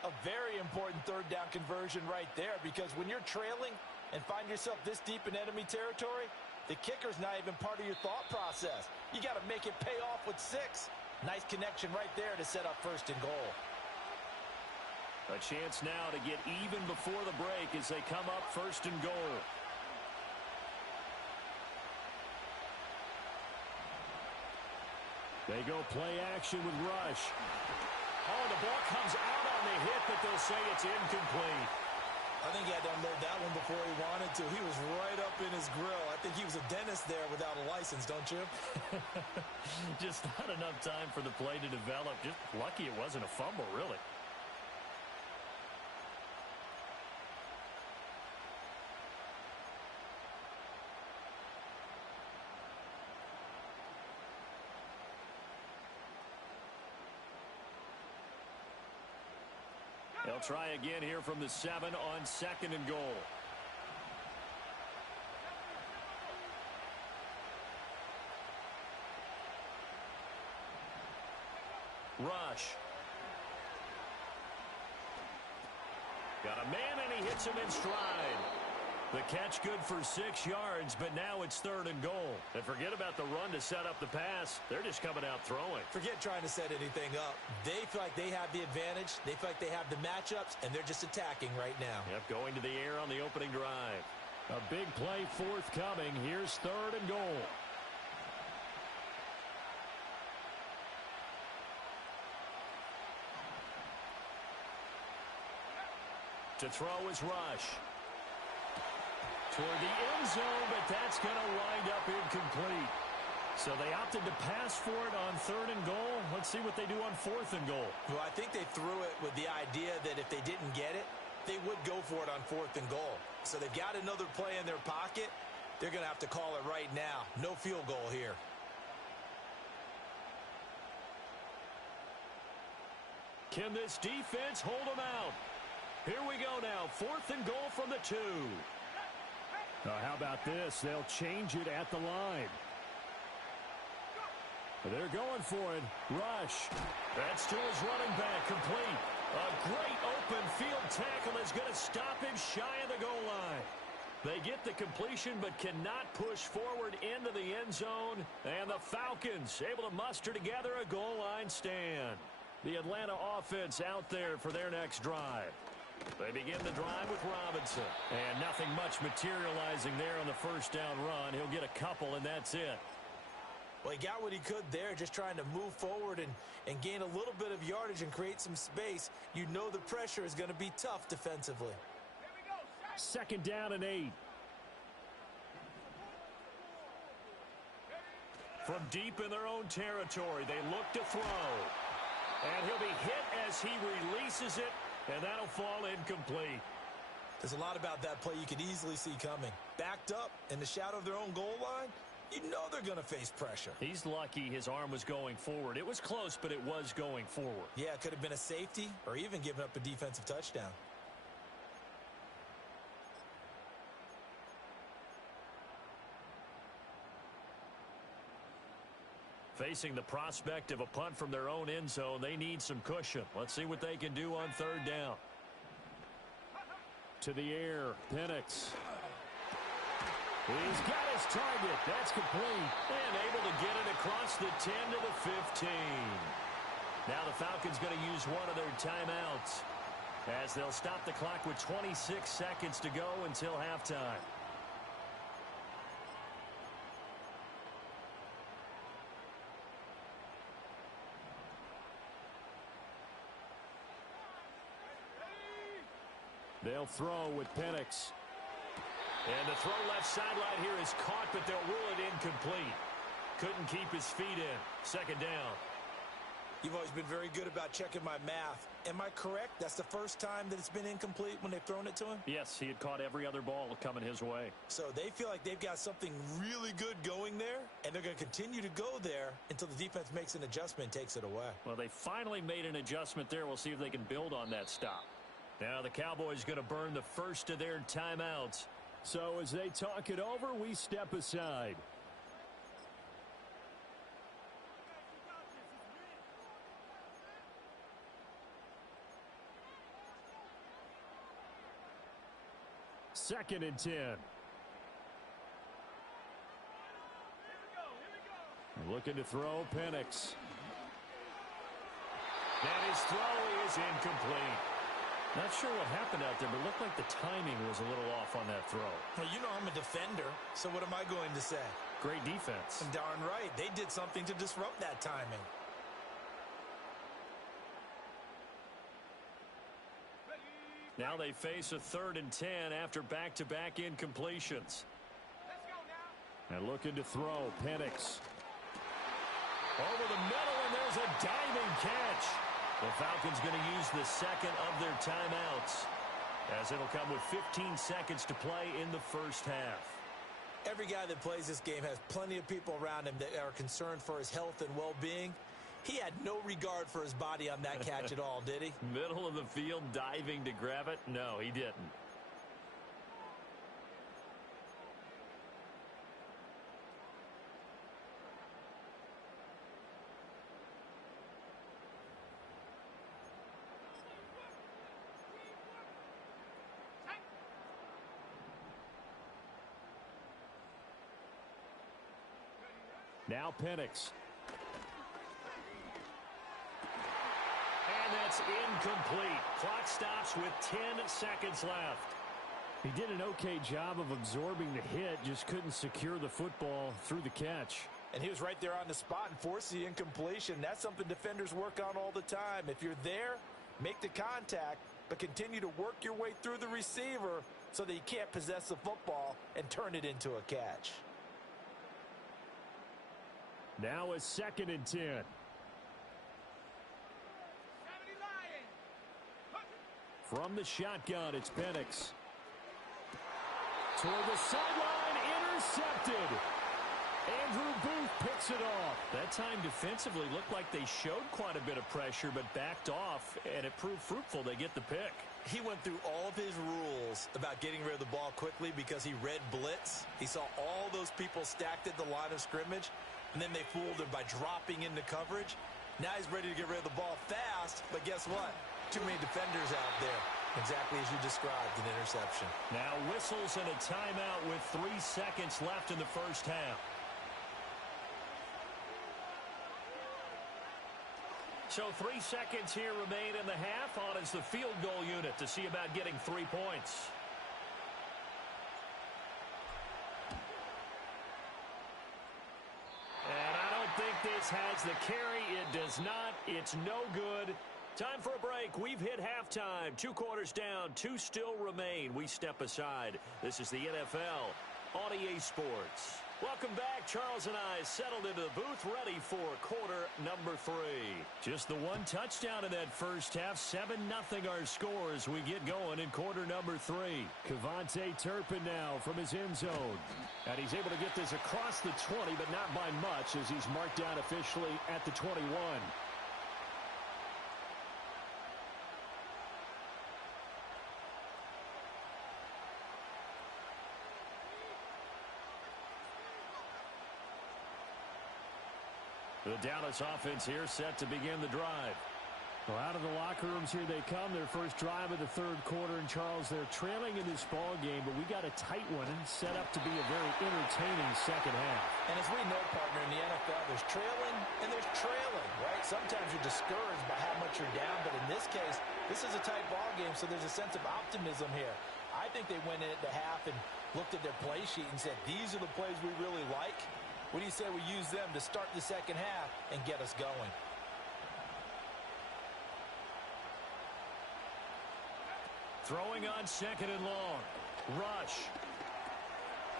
A very important third down conversion right there because when you're trailing and find yourself this deep in enemy territory, the kicker's not even part of your thought process. You got to make it pay off with 6. Nice connection right there to set up first and goal. A chance now to get even before the break as they come up first and goal. They go play action with Rush. Oh, the ball comes out on the hit, but they'll say it's incomplete. I think he had to unload that one before he wanted to. He was right up in his grill. I think he was a dentist there without a license, don't you? Just not enough time for the play to develop. Just lucky it wasn't a fumble, really. They'll try again here from the 7 on 2nd and goal. Rush. Got a man, and he hits him in stride. The catch good for 6 yards, but now it's 3rd and goal. And forget about the run to set up the pass. They're just coming out throwing. Forget trying to set anything up. They feel like they have the advantage. They feel like they have the matchups, and they're just attacking right now. Yep, going to the air on the opening drive. A big play forthcoming. Here's 3rd and goal. To throw is Rush. Toward the end zone, but that's going to wind up incomplete. So they opted to pass for it on 3rd and goal. Let's see what they do on 4th and goal. Well, I think they threw it with the idea that if they didn't get it, they would go for it on 4th and goal. So they've got another play in their pocket. They're going to have to call it right now. No field goal here. Can this defense hold them out? Here we go now. 4th and goal from the 2. How about this? They'll change it at the line. They're going for it. Rush. That's to his running back. Complete. A great open field tackle is going to stop him shy of the goal line. They get the completion but cannot push forward into the end zone. And the Falcons able to muster together a goal line stand. The Atlanta offense out there for their next drive. They begin the drive with Robinson. And nothing much materializing there on the first down run. He'll get a couple, and that's it. Well, he got what he could there, just trying to move forward and gain a little bit of yardage and create some space. You know the pressure is going to be tough defensively. 2nd down and 8. From deep in their own territory, they look to throw. And he'll be hit as he releases it. And that'll fall incomplete. There's a lot about that play you could easily see coming. Backed up in the shadow of their own goal line, you know they're going to face pressure. He's lucky his arm was going forward. It was close, but it was going forward. Yeah, it could have been a safety or even given up a defensive touchdown. Facing the prospect of a punt from their own end zone, they need some cushion. Let's see what they can do on 3rd down. To the air, Penix. He's got his target. That's complete. And able to get it across the 10 to the 15. Now the Falcons going to use one of their timeouts as they'll stop the clock with 26 seconds to go until halftime. They'll throw with Penix. And the throw left sideline here is caught, but they'll rule it incomplete. Couldn't keep his feet in. 2nd down. You've always been very good about checking my math. Am I correct? That's the first time that it's been incomplete when they've thrown it to him? Yes, he had caught every other ball coming his way. So they feel like they've got something really good going there, and they're going to continue to go there until the defense makes an adjustment and takes it away. Well, they finally made an adjustment there. We'll see if they can build on that stop. Now the Cowboys going to burn the first of their timeouts. So as they talk it over, we step aside. Second and 10. Looking to throw, Penix. And his throw is incomplete. Not sure what happened out there, but it looked like the timing was a little off on that throw. Well, you know I'm a defender, so what am I going to say? Great defense. Darn right. They did something to disrupt that timing. Now they face a 3rd and 10 after back-to-back incompletions. Let's go now. And looking to throw, Penix. Over the middle, and there's a diving catch. The Falcons going to use the second of their timeouts, as it'll come with 15 seconds to play in the first half. Every guy that plays this game has plenty of people around him that are concerned for his health and well-being. He had no regard for his body on that catch at all, did he? Middle of the field, diving to grab it? No, he didn't. Now Penix. And that's incomplete. Clock stops with 10 seconds left. He did an okay job of absorbing the hit, just couldn't secure the football through the catch. And he was right there on the spot and forced the incompletion. That's something defenders work on all the time. If you're there, make the contact, but continue to work your way through the receiver so that you can't possess the football and turn it into a catch. Now a 2nd and 10. From the shotgun, it's Penix. Toward the sideline, intercepted. Andrew Booth picks it off. That time defensively looked like they showed quite a bit of pressure but backed off, and it proved fruitful. They get the pick. He went through all of his rules about getting rid of the ball quickly because he read blitz. He saw all those people stacked at the line of scrimmage, and then they fooled him by dropping into coverage. Now he's ready to get rid of the ball fast, but guess what? Too many defenders out there. Exactly as you described, an interception. Now whistles and a timeout with 3 seconds left in the first half. So 3 seconds here remain in the half. On is the field goal unit to see about getting 3 points. And I don't think this has the carry. It does not. It's no good. Time for a break. We've hit halftime. 2 quarters down. 2 still remain. We step aside. This is the NFL on EA Sports. Welcome back. Charles and I settled into the booth, ready for quarter number 3. Just the 1 touchdown in that first half. 7-0 our score as we get going in quarter number 3. Kevontae Turpin now from his end zone. And he's able to get this across the 20, but not by much as he's marked down officially at the 21. The Dallas offense here set to begin the drive. Well, out of the locker rooms here they come. Their first drive of the 3rd quarter. And, Charles, they're trailing in this ball game, but we got a tight one set up to be a very entertaining second half. And as we know, partner, in the NFL, there's trailing and there's trailing, right? Sometimes you're discouraged by how much you're down, but in this case, this is a tight ball game, so there's a sense of optimism here. I think they went in at the half and looked at their play sheet and said, these are the plays we really like. What do you say we use them to start the second half and get us going? Throwing on 2nd and long. Rush.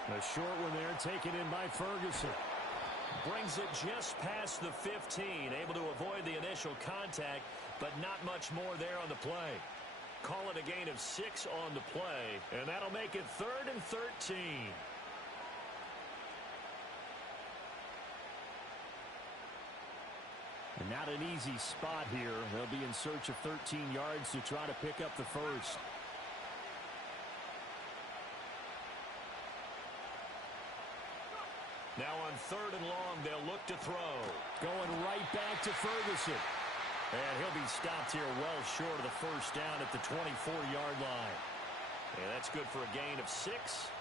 A short one there taken in by Ferguson. Brings it just past the 15. Able to avoid the initial contact, but not much more there on the play. Call it a gain of 6 on the play, and that'll make it 3rd and 13. And not an easy spot here. They'll be in search of 13 yards to try to pick up the first. Now on 3rd and long, they'll look to throw. Going right back to Ferguson. And he'll be stopped here well short of the first down at the 24-yard line. And that's good for a gain of 6,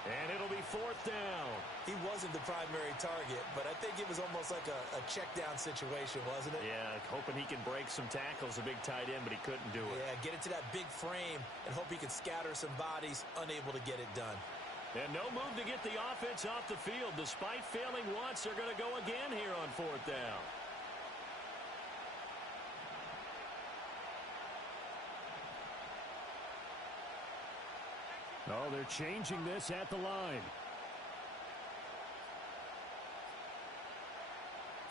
and it'll be 4th down. He wasn't the primary target, but I think it was almost like a check-down situation, wasn't it? Yeah, hoping he can break some tackles, a big tight end, but he couldn't do it. Yeah, get into that big frame and hope he can scatter some bodies, unable to get it done. And no move to get the offense off the field. Despite failing once, they're going to go again here on 4th down. Oh, they're changing this at the line.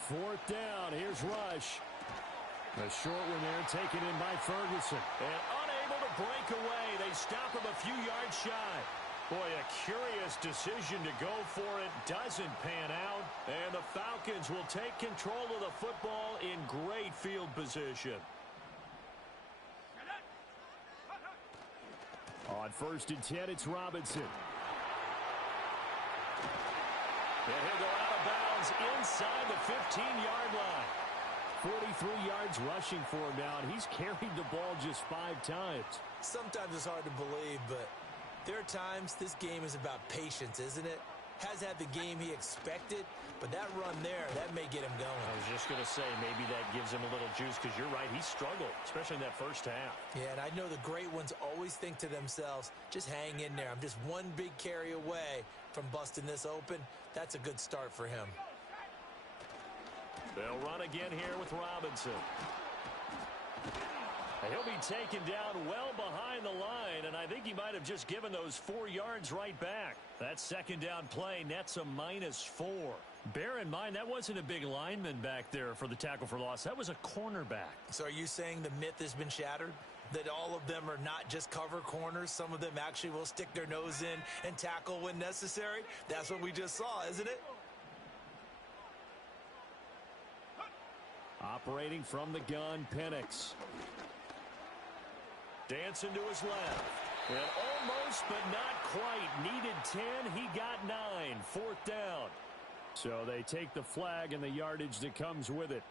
4th down. Here's Rush. A short one there taken in by Ferguson. And unable to break away. They stop him a few yards shy. Boy, a curious decision to go for it. Doesn't pan out. And the Falcons will take control of the football in great field position. On 1st and 10, it's Robinson. And he'll go out of bounds inside the 15-yard line. 43 yards rushing for him now, and he's carried the ball just 5 times. Sometimes it's hard to believe, but there are times this game is about patience, isn't it? Has had the game he expected, but that run there, that may get him going. I was just going to say, maybe that gives him a little juice, because you're right, he struggled, especially in that first half. Yeah, and I know the great ones always think to themselves, just hang in there. I'm just one big carry away from busting this open. That's a good start for him. They'll run again here with Robinson. He'll be taken down well behind the line, and I think he might have just given those 4 yards right back. That second down play nets a -4. Bear in mind, that wasn't a big lineman back there for the tackle for loss. That was a cornerback. So are you saying the myth has been shattered? That all of them are not just cover corners? Some of them actually will stick their nose in and tackle when necessary? That's what we just saw, isn't it? Operating from the gun, Penix. Dancing to his left. And almost, but not quite. Needed 10. He got 9. 4th down. So they take the flag and the yardage that comes with it.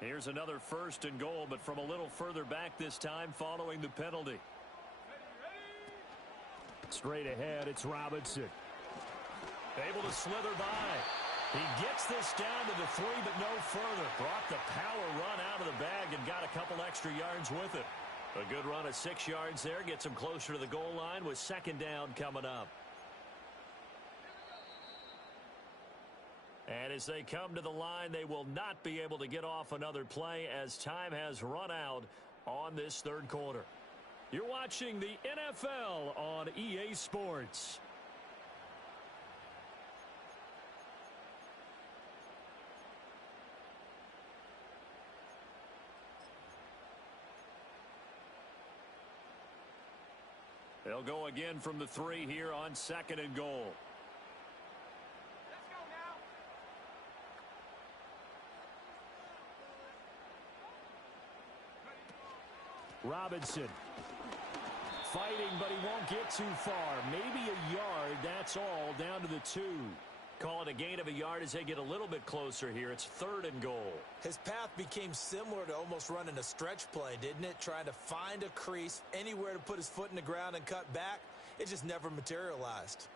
Here's another 1st and goal, but from a little further back this time following the penalty. Straight ahead, it's Robinson. Able to slither by. He gets this down to the 3, but no further. Brought the power run out of the bag and got a couple extra yards with it. A good run of 6 yards there. Gets him closer to the goal line with 2nd down coming up. And as they come to the line, they will not be able to get off another play as time has run out on this 3rd quarter. You're watching the NFL on EA Sports. They'll go again from the 3 here on 2nd and goal. Let's go now. Robinson. Fighting, but he won't get too far. Maybe a yard, that's all, down to the 2. Call it a gain of a yard as they get a little bit closer here. It's 3rd and goal. His path became similar to almost running a stretch play, didn't it? Trying to find a crease, anywhere to put his foot in the ground and cut back. It just never materialized.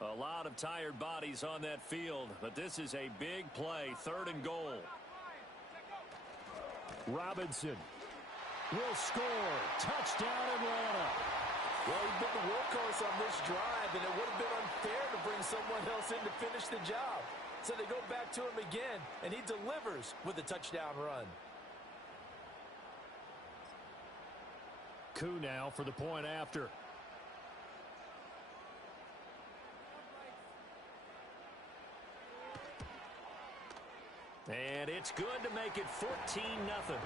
A lot of tired bodies on that field, but this is a big play. 3rd and goal. Robinson will score. Touchdown, Atlanta. Well, he's been the workhorse on this drive, and it would have been unfair to bring someone else in to finish the job. So they go back to him again, and he delivers with a touchdown run. Coup now for the point after. And it's good to make it 14-0.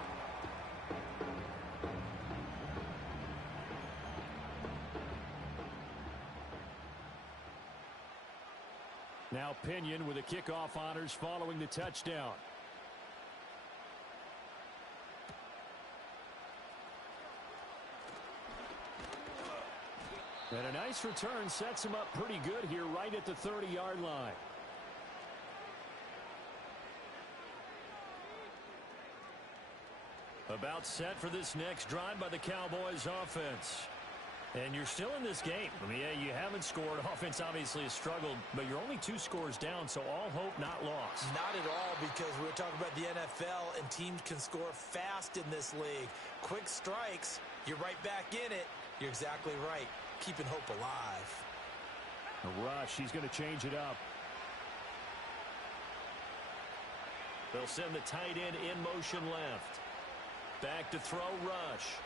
Now Pinion with the kickoff honors following the touchdown. And a nice return sets him up pretty good here right at the 30-yard line. About set for this next drive by the Cowboys offense. And you're still in this game. I mean, yeah, you haven't scored. Offense obviously has struggled, but you're only 2 scores down, so all hope not lost. Not at all, because we're talking about the NFL, and teams can score fast in this league. Quick strikes, you're right back in it. You're exactly right. Keeping hope alive. A rush, he's going to change it up. They'll send the tight end in motion left. Back to throw, rush.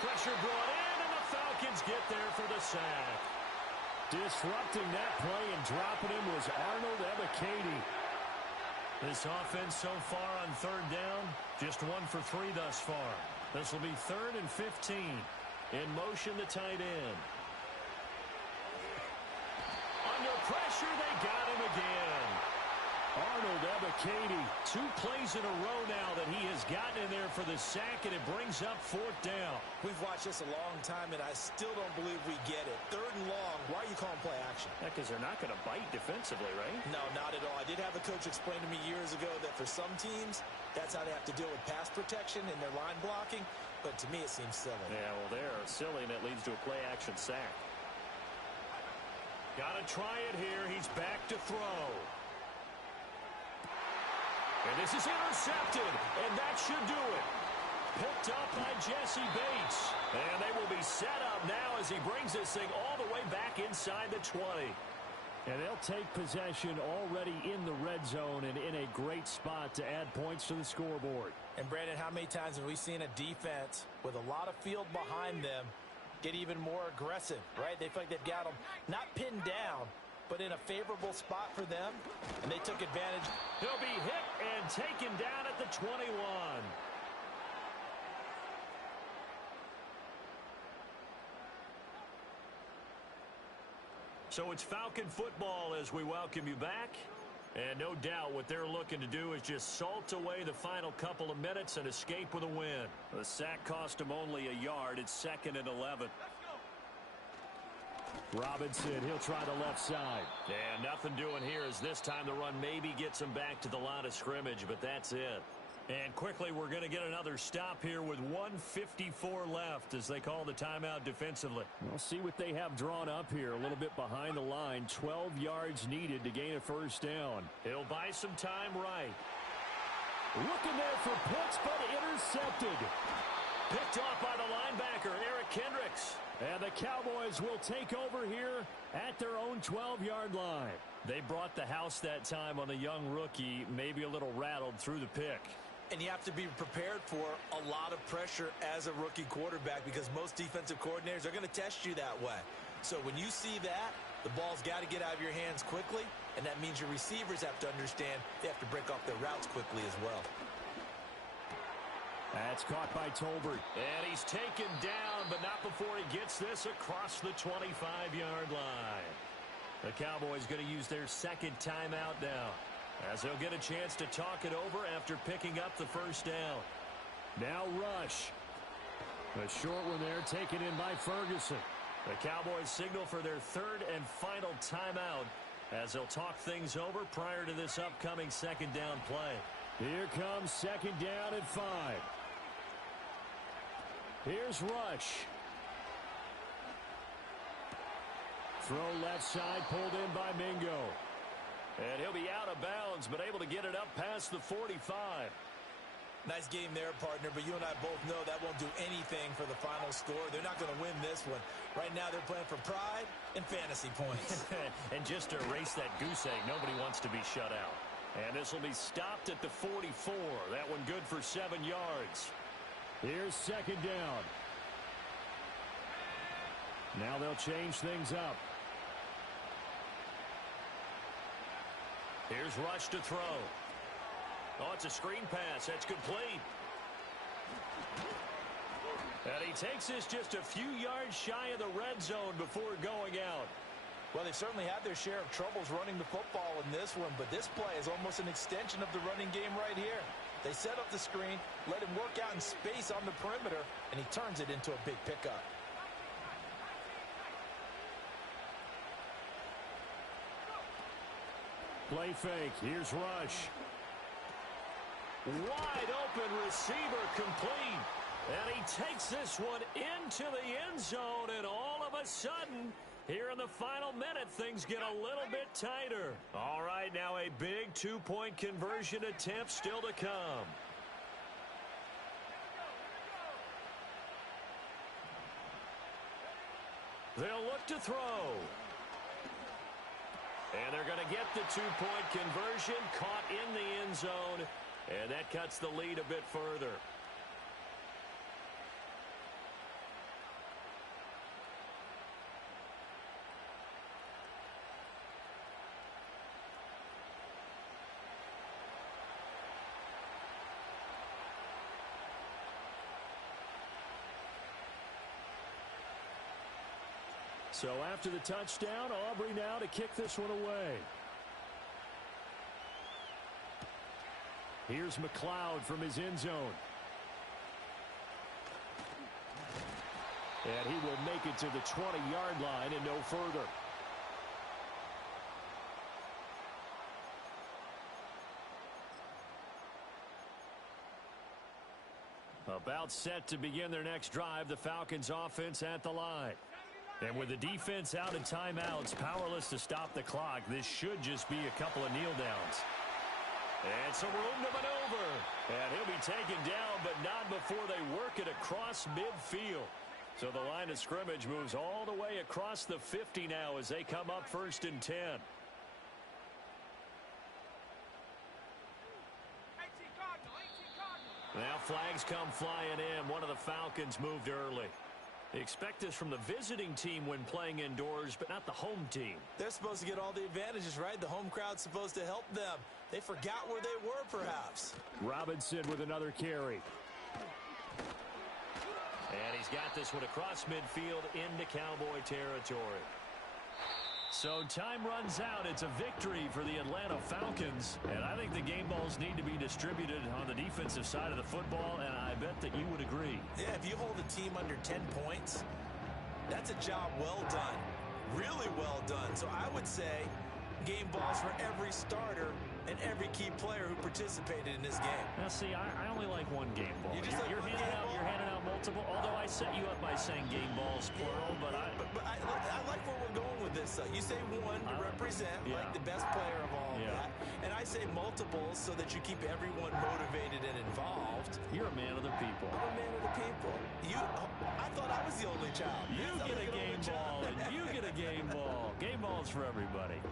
Pressure brought in, and the Falcons get there for the sack. Disrupting that play and dropping him was Arnold Ebiketie. This offense so far on third down, just 1 for 3 thus far. This will be 3rd and 15. In motion, the tight end. Under pressure, they got him again. Arnold Ebiketie, 2 plays in a row now that he has gotten in there for the sack, and it brings up 4th down. We've watched this a long time, and I still don't believe we get it. 3rd and long, why are you calling play action? Yeah, because they're not going to bite defensively, right? No, not at all. I did have a coach explain to me years ago that for some teams, that's how they have to deal with pass protection and their line blocking, but to me it seems silly. Yeah, well, they're silly, and it leads to a play-action sack. Got to try it here. He's back to throw. And this is intercepted, and that should do it. Picked up by Jesse Bates. And they will be set up now as he brings this thing all the way back inside the 20. And they'll take possession already in the red zone and in a great spot to add points to the scoreboard. And, Brandon, how many times have we seen a defense with a lot of field behind them get even more aggressive, right? They feel like they've got them not pinned down, but in a favorable spot for them, and they took advantage. He'll be hit and taken down at the 21. So it's Falcon football as we welcome you back. And no doubt what they're looking to do is just salt away the final couple of minutes and escape with a win. The sack cost him only a yard. It's 2nd and 11. Robinson, he'll try the left side. And nothing doing here as this time the run maybe gets him back to the line of scrimmage, but that's it. And quickly we're going to get another stop here with 1:54 left as they call the timeout defensively. We'll see what they have drawn up here. A little bit behind the line. 12 yards needed to gain a 1st down. He'll buy some time right. Looking there for Pitts, but intercepted. Picked off by the linebacker, Eric Kendricks. And the Cowboys will take over here at their own 12-yard line. They brought the house that time on the young rookie, maybe a little rattled through the pick. And you have to be prepared for a lot of pressure as a rookie quarterback because most defensive coordinators are going to test you that way. So when you see that, the ball's got to get out of your hands quickly, and that means your receivers have to understand they have to break off their routes quickly as well. That's caught by Tolbert. And he's taken down, but not before he gets this across the 25-yard line. The Cowboys going to use their 2nd timeout now, as they'll get a chance to talk it over after picking up the 1st down. Now Rush. A short one there taken in by Ferguson. The Cowboys signal for their 3rd and final timeout as they'll talk things over prior to this upcoming 2nd down play. Here comes 2nd down at 5. Here's Rush. Throw left side, pulled in by Mingo. And he'll be out of bounds, but able to get it up past the 45. Nice game there, partner, but you and I both know that won't do anything for the final score. They're not going to win this one. Right now they're playing for pride and fantasy points. And just to erase that goose egg, nobody wants to be shut out. And this will be stopped at the 44. That one good for 7 yards. Here's 2nd down. Now they'll change things up. Here's Rush to throw. Oh, it's a screen pass. That's complete. And he takes this just a few yards shy of the red zone before going out. Well, they certainly had their share of troubles running the football in this one, but this play is almost an extension of the running game right here. They set up the screen, let him work out in space on the perimeter, and he turns it into a big pickup. Play fake. Here's Rush. Wide open receiver complete. And he takes this one into the end zone, and all of a sudden, here in the final minute, things get a little bit tighter. All right, now a big 2-point conversion attempt still to come. They'll look to throw. And they're going to get the 2-point conversion, caught in the end zone, and that cuts the lead a bit further. So after the touchdown, Aubrey now to kick this one away. Here's McLeod from his end zone. And he will make it to the 20-yard line and no further. About set to begin their next drive, the Falcons offense at the line. And with the defense out in timeouts, powerless to stop the clock, this should just be a couple of kneel downs. And some room to maneuver. And he'll be taken down, but not before they work it across midfield. So the line of scrimmage moves all the way across the 50 now as they come up 1st and 10. Now flags come flying in. One of the Falcons moved early. They expect this from the visiting team when playing indoors, but not the home team. They're supposed to get all the advantages, right? The home crowd's supposed to help them. They forgot where they were, perhaps. Robinson with another carry. And he's got this one across midfield into Cowboy territory. So time runs out. It's a victory for the Atlanta Falcons. And I think the game balls need to be distributed on the defensive side of the football, and I bet that you would agree. Yeah, if you hold a team under 10 points, that's a job well done. Really well done. So I would say game balls for every starter and every key player who participated in this game. Now, see, I only like one game ball. You're handing out multiple, although I set you up by saying game balls, plural, but I like where we're going with this. You say one to represent, like the best player of all of that, and I say multiples so that you keep everyone motivated and involved. You're a man of the people. I'm a man of the people. I thought I was the only child. You get a game ball, and you get a game ball. Game balls for everybody.